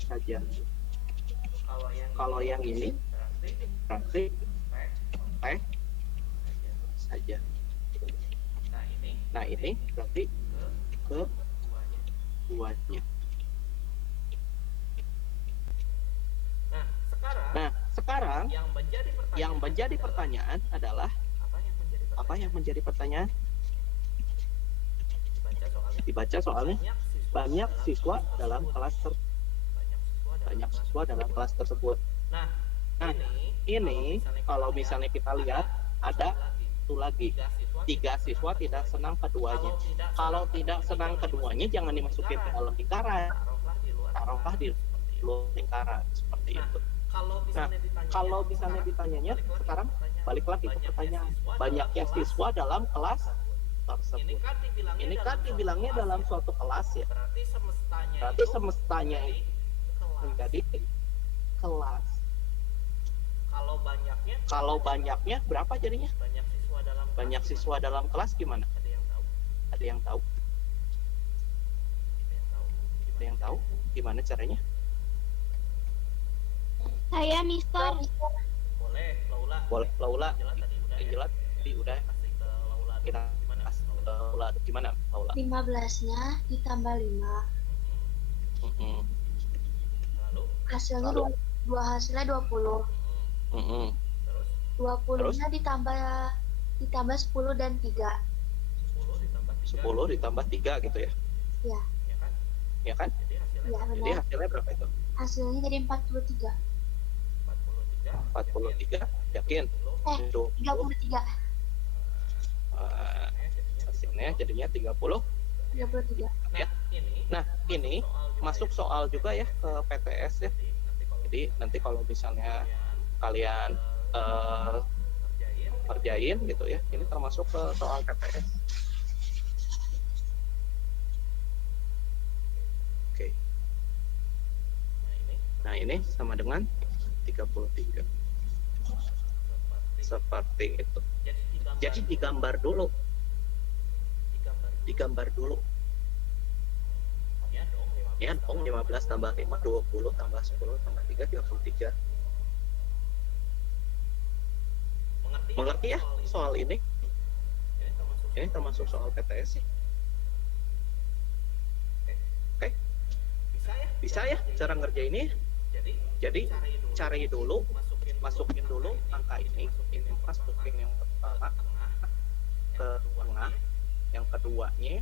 saja. Kalau yang ini berarti teh saja. Nah, ini berarti keduanya. Nah, sekarang yang menjadi pertanyaan adalah apa yang menjadi pertanyaan? Dibaca soalnya banyak siswa dalam kelas tersebut. Nah, ini kalau misalnya kita lihat ada satu lagi 3 siswa tidak senang keduanya. Kalau tidak senang keduanya jangan dimasukin ke dalam lingkaran, taruhlah di luar lingkaran seperti itu. Nah, kalau misalnya ditanyanya sekarang balik lagi ke pertanyaan, banyaknya siswa dalam kelas tersebut. Ini kan dibilangnya dalam suatu kelas ya. Berarti semestanya itu menjadi kelas. Kalau banyaknya berapa jadinya? Banyak siswa dalam kelas gimana? Ada yang tahu? Ada yang tahu? Gimana caranya? Saya Mister. Boleh, Laula. Jelas tadi udah kita kasih ke Laula. Gimana, Laula? 15-nya ditambah 5. Mm-mm. Hasilnya Lalu? hasilnya 20. Mm-mm. 20-nya ditambah 10 dan 3. 10 ditambah 3 gitu ya? Ya, Ya kan? ya Jadi benar. hasilnya berapa itu? Hasilnya jadi 43. 43, yakin? 20. 33. Hasilnya jadinya 30 33. ya. Nah, ini masuk soal juga ya ke PTS ya. Jadi nanti kalau misalnya kalian kerjain gitu ya, ini termasuk ke soal PTS. Oke. Nah, ini sama dengan 33. Seperti itu. Jadi digambar dulu. Ya dong, 15 tambah 5, 20 tambah 10 tambah 3, 33. Mengerti ya soal ini? Ini termasuk soal PTS sih. Oke. Bisa ya cara ngerjainnya? Jadi cari dulu, masukin dulu angka ini masukin yang pertama ke tengah, yang keduanya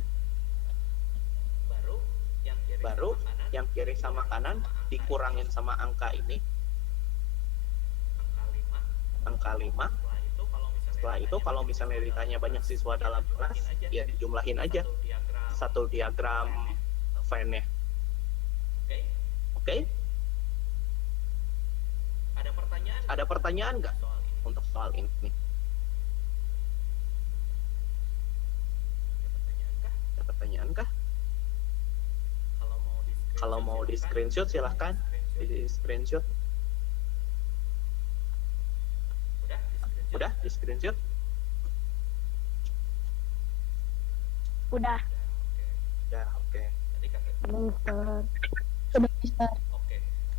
baru yang kiri sama kanan dikurangin sama angka ini, angka 5. Setelah itu kalau misalnya ditanya banyak siswa dalam kelas, ya dijumlahin aja satu diagram Venn-nya. Oke? Ada pertanyaan nggak untuk soal ini? Ada pertanyaan kah? Kalau mau di screenshot silahkan di screenshot. Udah di screenshot? Udah. Udah, oke. Sudah Mister.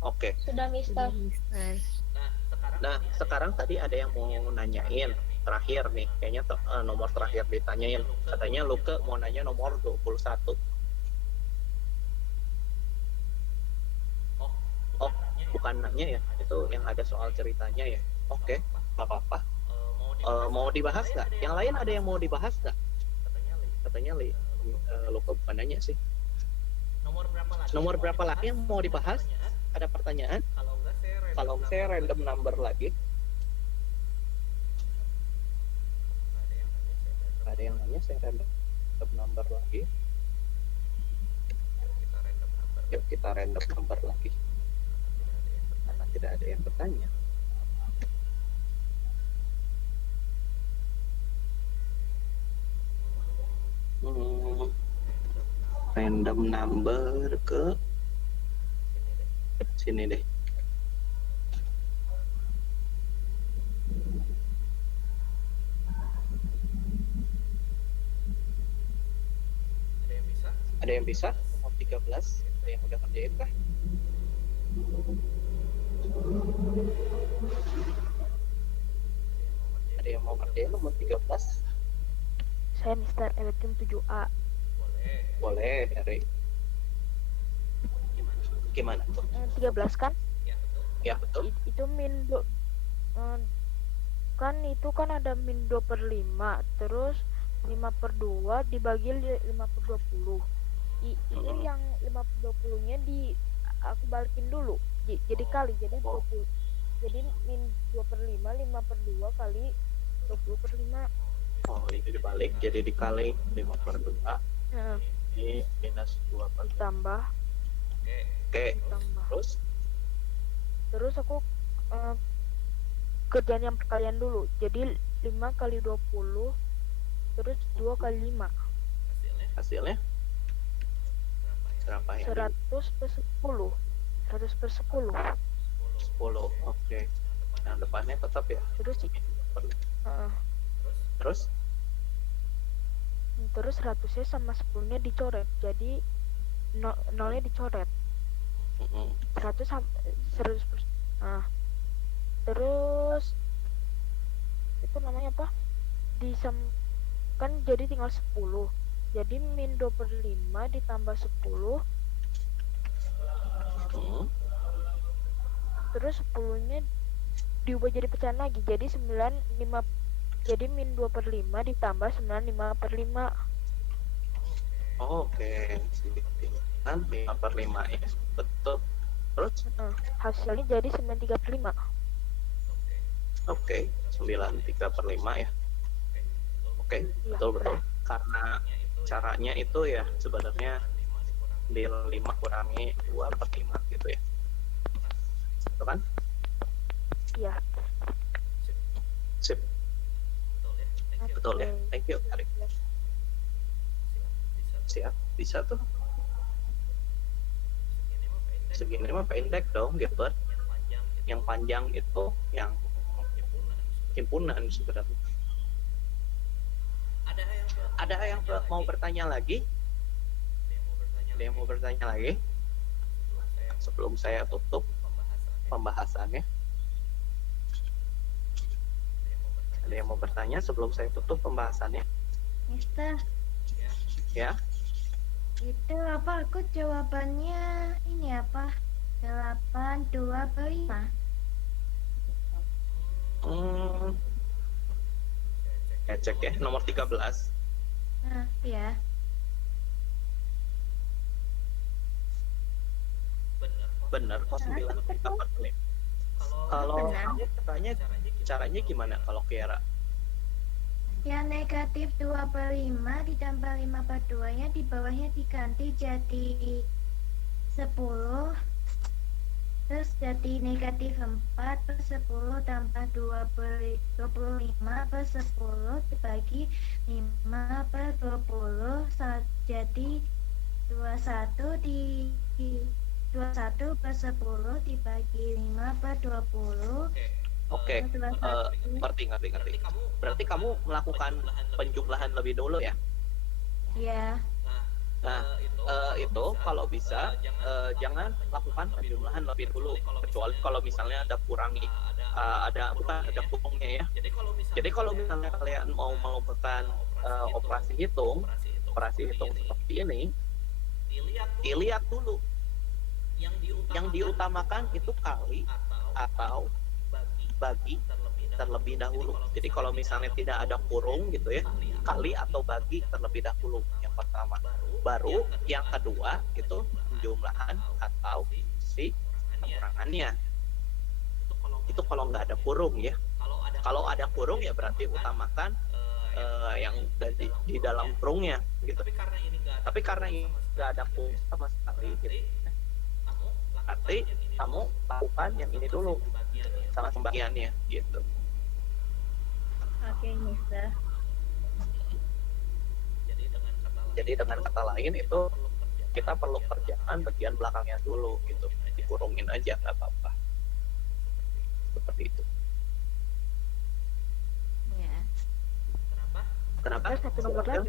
Oke. Sudah Mister. Nah, sekarang tadi ada yang mau nanyain terakhir nih, kayaknya nomor terakhir ditanyain. Katanya Luke mau nanya nomor 21. Oh, bukan nanya ya, itu yang ada soal ceritanya ya. Oke, nggak apa-apa. Mau dibahas nggak? Yang lain ada yang mau dibahas nggak? Katanya Luke bukan nanya sih. Nomor berapa lagi yang mau dibahas? Ada pertanyaan? Kalau saya random number lagi. Ada yang nanya saya random number lagi. Yuk kita random number lagi. Karena tidak ada yang bertanya. Random number ke sini deh. Ada yang bisa? Nomor 13. Ada yang udah kerjain kah? Ada yang mau kerjain nomor 13? Saya Mister Elektrum 7A. Boleh, dari gimana tuh? 13 kan? Ya betul. Itu kan itu kan ada min 2/5, terus 5/2 dibagi 5/20. Ini yang 5/20-nya aku balikin dulu. Jadi kali, jadi 20. Jadi min 2/5, 5/2 kali 20/5. Oh, ini dibalik, jadi dikali 5/2. Nah, Ini minus 2/5. ditambah. Oke, Ditambah. terus Terus aku kerjaan yang perkalian dulu. Jadi 5 kali 20 terus 2 kali 5. hasilnya berapa ya? 100/10. 100/10. 10. Oke. Yang depannya tetap ya. Terus Terus 100-nya sama 10-nya dicoret. Jadi nolnya dicoret. Mm-mm. 100%. Nah, terus itu namanya apa? Kan jadi tinggal 10. Jadi min 2/5 ditambah 10, Mm. terus 10-nya diubah jadi pecahan lagi. Jadi 95, jadi min 2/5 ditambah 95/5. Oke, 5/5 ya, betul. Terus, Hasilnya jadi 93/5. oke, 93/5 ya. Oke, Iya, betul. Karena caranya itu ya sebenarnya di 5 kurangi 2/5 gitu ya. Betul kan? Iya. Sip, betul ya. Thank you, Arik. Siap, bisa tuh. Segini mah pendek dong, Gilbert. Yang panjang itu yang himpunan sebenarnya. Ada yang mau bertanya lagi? Ada yang mau bertanya lagi? Sebelum saya tutup pembahasannya. Ada yang mau bertanya sebelum saya tutup pembahasannya? Mister, Ya, itu apa aku jawabannya ini apa? 8, 2, 5. saya cek ya, nomor 13. Nah, ya. Benar, kok 93/5. Kalau Benar. kamu caranya gimana kalau Kiara? Yang negatif 2/5 ditambah 5/2-nya di bawahnya diganti jadi 10. Terus jadi negatif 4/10 tambah 25/10 dibagi 5/20 jadi 21/10 dibagi 5/20. Oke, ngerti. Berarti kamu melakukan penjumlahan lebih dulu ya? Ya, Nah, itu kalau bisa jangan lakukan penjumlahan lebih dulu, kecuali kalau misalnya ada ada kurangnya ya. Jadi kalau misalnya kalian mau melakukan operasi hitung seperti ini, dilihat dulu yang diutamakan itu kali atau bagi terlebih dahulu. Jadi kalau misalnya tidak ada kurung gitu ya, kali atau bagi terlebih dahulu yang pertama. Baru yang kedua itu penjumlahan atau si pengurangannya. Itu kalau nggak ada kurung ya. Kalau ada kurung ya berarti utamakan yang di dalam kurungnya gitu. Tapi karena ini nggak ada kurung sama sekali gitu, berarti kamu lakukan yang ini dulu sama pembagiannya gitu. oke, Mister. Jadi dengan kata lain itu kita perlu kerjaan bagian belakangnya dulu gitu, dikurungin aja nggak apa-apa. Seperti itu. Ya. Kenapa? Terus satu nomor lagi.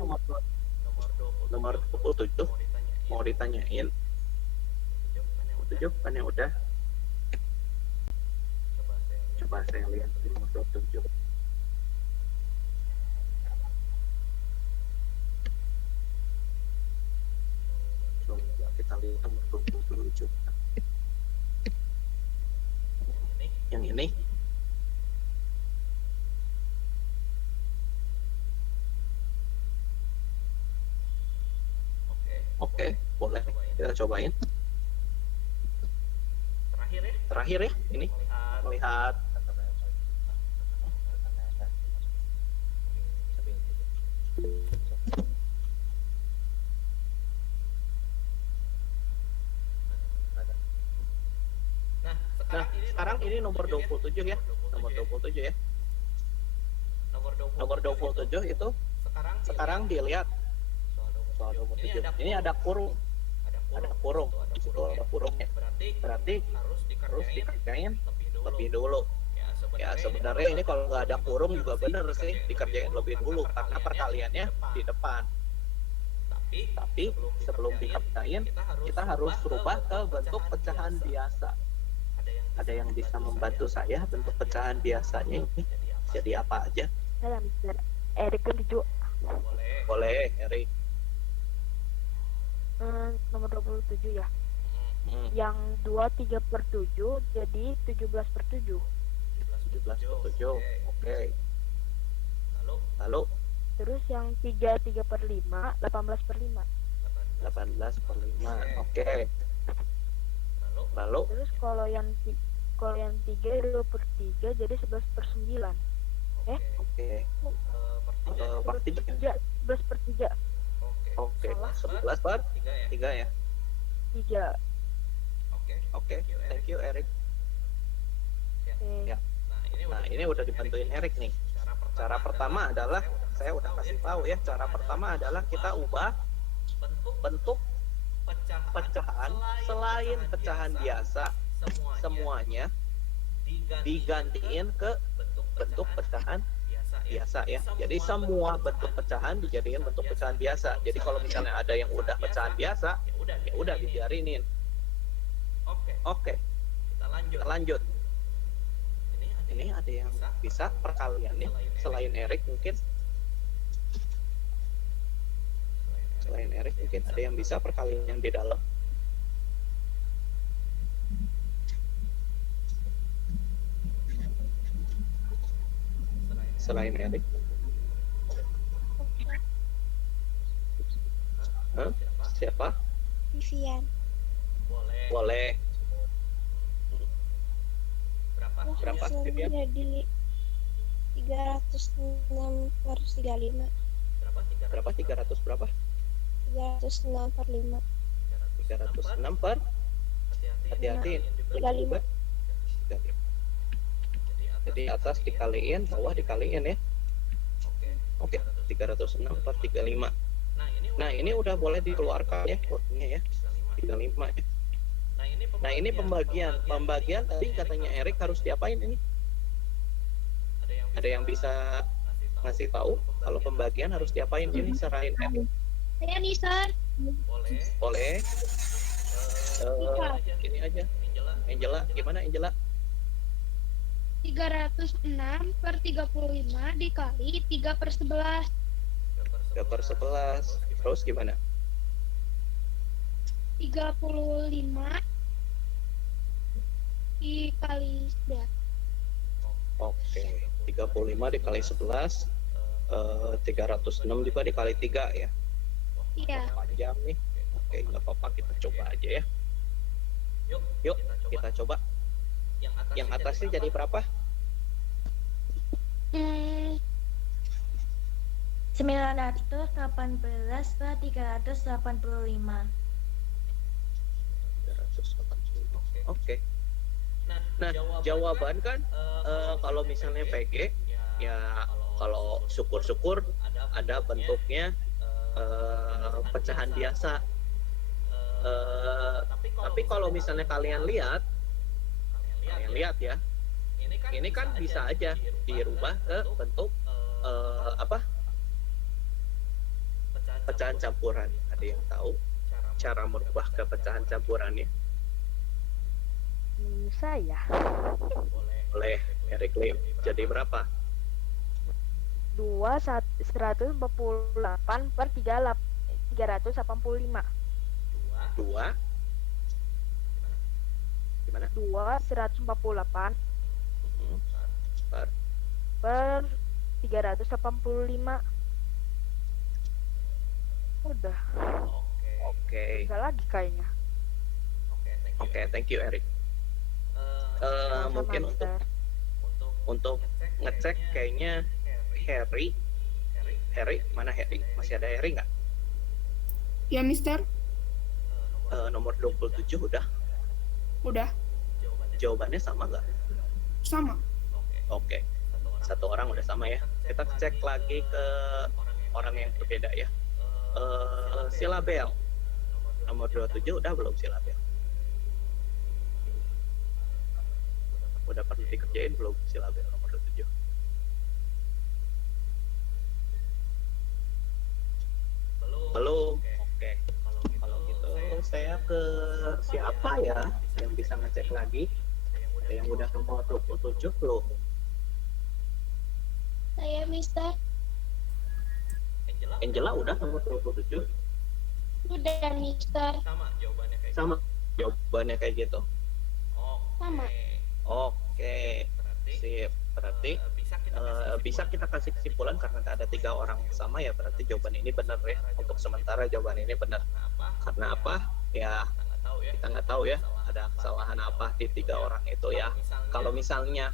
Nomor 27 mau ditanyain. 27 kan yang udah. Coba saya lihat di nomor 27. Coba kita lihat nomor 27. Yang ini. Oke, boleh kita cobain. Terakhir ya, ini melihat Nah, sekarang ini nomor 27 ya. Nomor 27 ya. Nomor 27 itu sekarang dilihat soal 27. Ini ada kurung. Ada kurung. Di situ ada kurungnya. Berarti harus dikerjain lebih dulu. Ya sebenarnya ini kalau nggak ada kurung juga bener sih dikerjain lebih dulu karena perkaliannya di depan. Tapi sebelum dikerjain, kita harus rubah ke bentuk pecahan biasa. Ada yang bisa membantu saya bentuk pecahan biasanya ini jadi apa aja? Saya Mister Erik ke-7. Boleh, Erik. Nomor 27 ya. Hmm, Yang 23/7 jadi 17/7. 17/7. Oke. Lalu Terus yang 3/5 18/5. 18/5. Oke. Lalu Terus kalau yang 3 2/3 jadi 11/9. oke. Per 3. 11/3. Oke. Salah. 11/3 ya. 3. Oke. Thank you, Erik. Oke. Ya. Nah, ini udah dibantuin Erik nih. Cara pertama adalah saya udah kasih tahu ya. Cara pertama adalah kita ubah bentuk pecahan selain pecahan biasa semuanya digantiin ke bentuk pecahan biasa ya. Jadi semua bentuk pecahan dijadikan bentuk pecahan biasa. Jadi kalau misalnya ada yang udah pecahan biasa, ya udah dibiarinin. Oke. Kita lanjut. Ini ada yang bisa perkaliannya selain Erik mungkin. Selain Erik mungkin ada yang bisa perkalian yang di dalam. Selain Erik. Hah? Siapa? Vivian. Boleh. Berapa, Vivian? Jadi 306/35. Berapa? 300 berapa? 306/5. 306 per? Hati-hati. 35. 35. Jadi atas dikaliin, bawah dikaliin ya. Oke, 306/35. Nah, ini udah boleh dikeluarkan ya kursinya ya. 35 ya. Nah, ini pembagian. Pembagian tadi katanya Erik harus diapain ini? Ada yang bisa ngasih tahu kalau pembagian harus diapain ini serain Erik? Saya Nisar. Boleh. Ini aja. Angela, gimana Angela? 306/35 dikali 3/11. 3/11. Terus gimana? 35 dikali 11. Oke, 35 dikali 11, 306 juga dikali 3 ya. Iya. Panjang nih. Oke, nggak apa-apa, kita coba aja ya. Yuk, kita coba. Yang atasnya jadi berapa? 918/385. 385. Oke. Nah, jawaban kan kalau misalnya PG, ya kalau syukur-syukur ada bentuknya pecahan biasa. Tapi kalau misalnya kalian lihat ya, ini kan bisa aja dirubah ke bentuk pecahan campuran. Ada yang tahu cara merubah ke pecahan campurannya? Saya Boleh, Erik Lim. Jadi berapa? 385. 2 gimana? 148 Per per 385. Udah, Oke. bisa lagi kayaknya. Oke, thank you Erik. Sama-sama, Mungkin Mister. untuk ngecek kayaknya Harry, mana Harry? Masih ada Harry nggak? Ya, Mister. Nomor 27 udah. Udah. Jawabannya sama nggak? Sama. Oke. Satu orang udah sama ya. Kita cek lagi ke orang yang berbeda ya. Silabel. Nomor 27 udah belum Silabel? Udah pernah dikerjain belum Silabel nomor 27? Belum. siapa ya yang bisa ngecek lagi? Ada yang udah nomor 27 belum? Saya Mister. Angela udah nomor 27? Udah Mister. Sama jawabannya kayak gitu. Sama. Oke, sip. Berarti bisa kita kasih kesimpulan karena ada 3 orang yang sama ya, berarti jawaban ini benar ya. Untuk sementara jawaban ini benar. Karena apa? Ya kita nggak tahu ya ada kesalahan apa di 3 orang itu ya. Kalau misalnya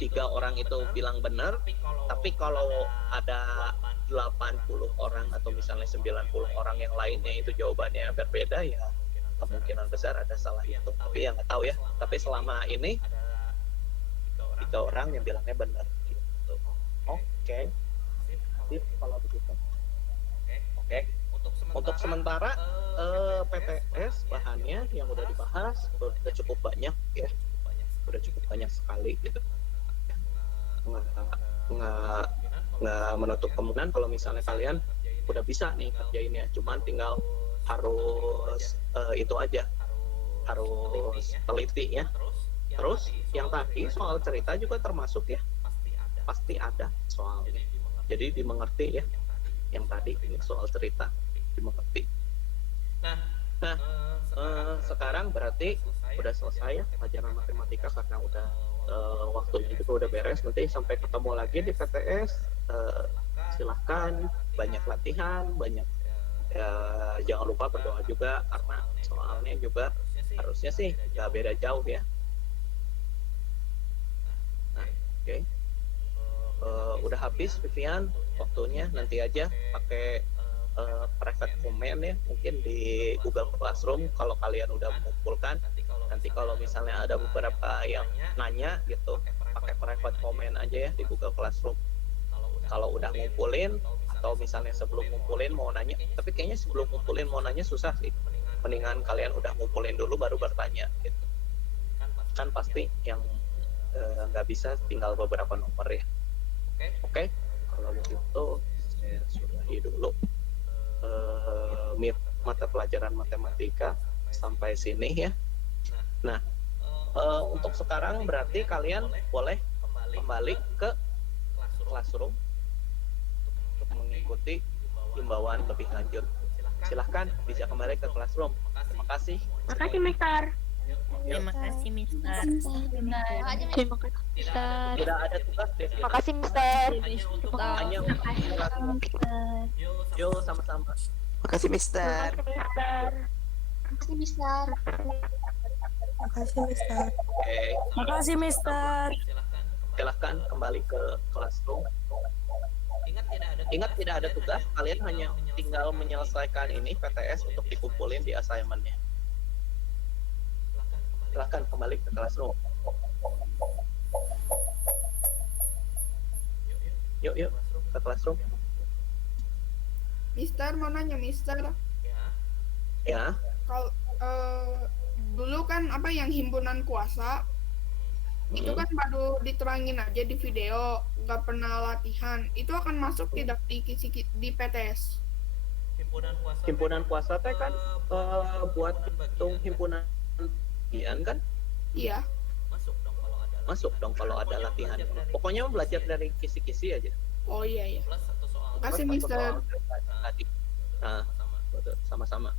3 orang itu bilang benar, tapi kalau ada 80 orang atau misalnya 90 orang yang lainnya itu jawabannya berbeda ya, kemungkinan besar ada salah itu. Tapi ya nggak tahu ya. Tapi selama ini 3 orang yang bilangnya benar gitu. Oke. Sip kalau begitu. Oke. Untuk sementara PTS bahannya yang udah dibahas udah cukup banyak ya. Udah cukup banyak sekali gitu. Nggak menutup kemungkinan kalau misalnya kalian udah bisa nih kerjainnya, cuman tinggal harus itu aja, harus teliti ya. Terus yang tadi soal cerita juga termasuk ya, pasti ada soalnya, jadi dimengerti ya. Yang tadi ini soal cerita dimengerti. Nah, sekarang berarti udah selesai ya pelajaran matematika karena udah waktunya juga udah beres. Nanti sampai ketemu lagi di PTS. Silahkan banyak latihan, banyak jangan lupa berdoa juga karena soalnya juga harusnya sih nggak beda jauh ya. Nah, oke. Udah habis Vivian waktunya, nanti aja pakai private comment ya mungkin di Google Classroom kalau kalian udah mengumpulkan. Nanti kalau misalnya ada beberapa yang nanya gitu, pakai private comment aja ya di Google Classroom. Kalau udah ngumpulin atau misalnya sebelum ngumpulin mau nanya, tapi kayaknya sebelum ngumpulin mau nanya susah sih. Mendingan kalian udah ngumpulin dulu baru bertanya gitu. Kan pasti yang nggak bisa tinggal beberapa nomor ya. Oke, kalau begitu saya sudahi dulu mata pelajaran matematika sampai sini ya. Nah, untuk sekarang berarti kalian boleh kembali ke classroom untuk mengikuti himbauan lebih lanjut. Silahkan bisa kembali ke classroom. Terima kasih. Makasih, Mister. Terima kasih, Mister. Terima kasih, Mister. Tidak ada tugas deh. Terima kasih, Mister. Hanya yuk sama-sama. Makasih Mister. Makasih Mister. Makasih Mister. Oke, Makasih, Mister. silahkan kembali ke classroom. Ingat tidak ada tugas, kalian hanya tinggal menyelesaikan ini PTS untuk dikumpulin di assignment-nya. Silahkan kembali ke classroom. Yuk ke classroom. Mister mau nanya, Mister. Ya, Kalau dulu kan apa yang himpunan kuasa itu kan baru diterangin aja di video, nggak pernah latihan. Itu akan masuk tidak di PTS? himpunan kuasa teh kan buat hitung himpunan latihan kan? Iya. Masuk dong kalau ada latihan. Pokoknya belajar dari kisi-kisi aja. Oh iya. Makasih, Pas Mister. soal tadi. Nah, betul, sama-sama.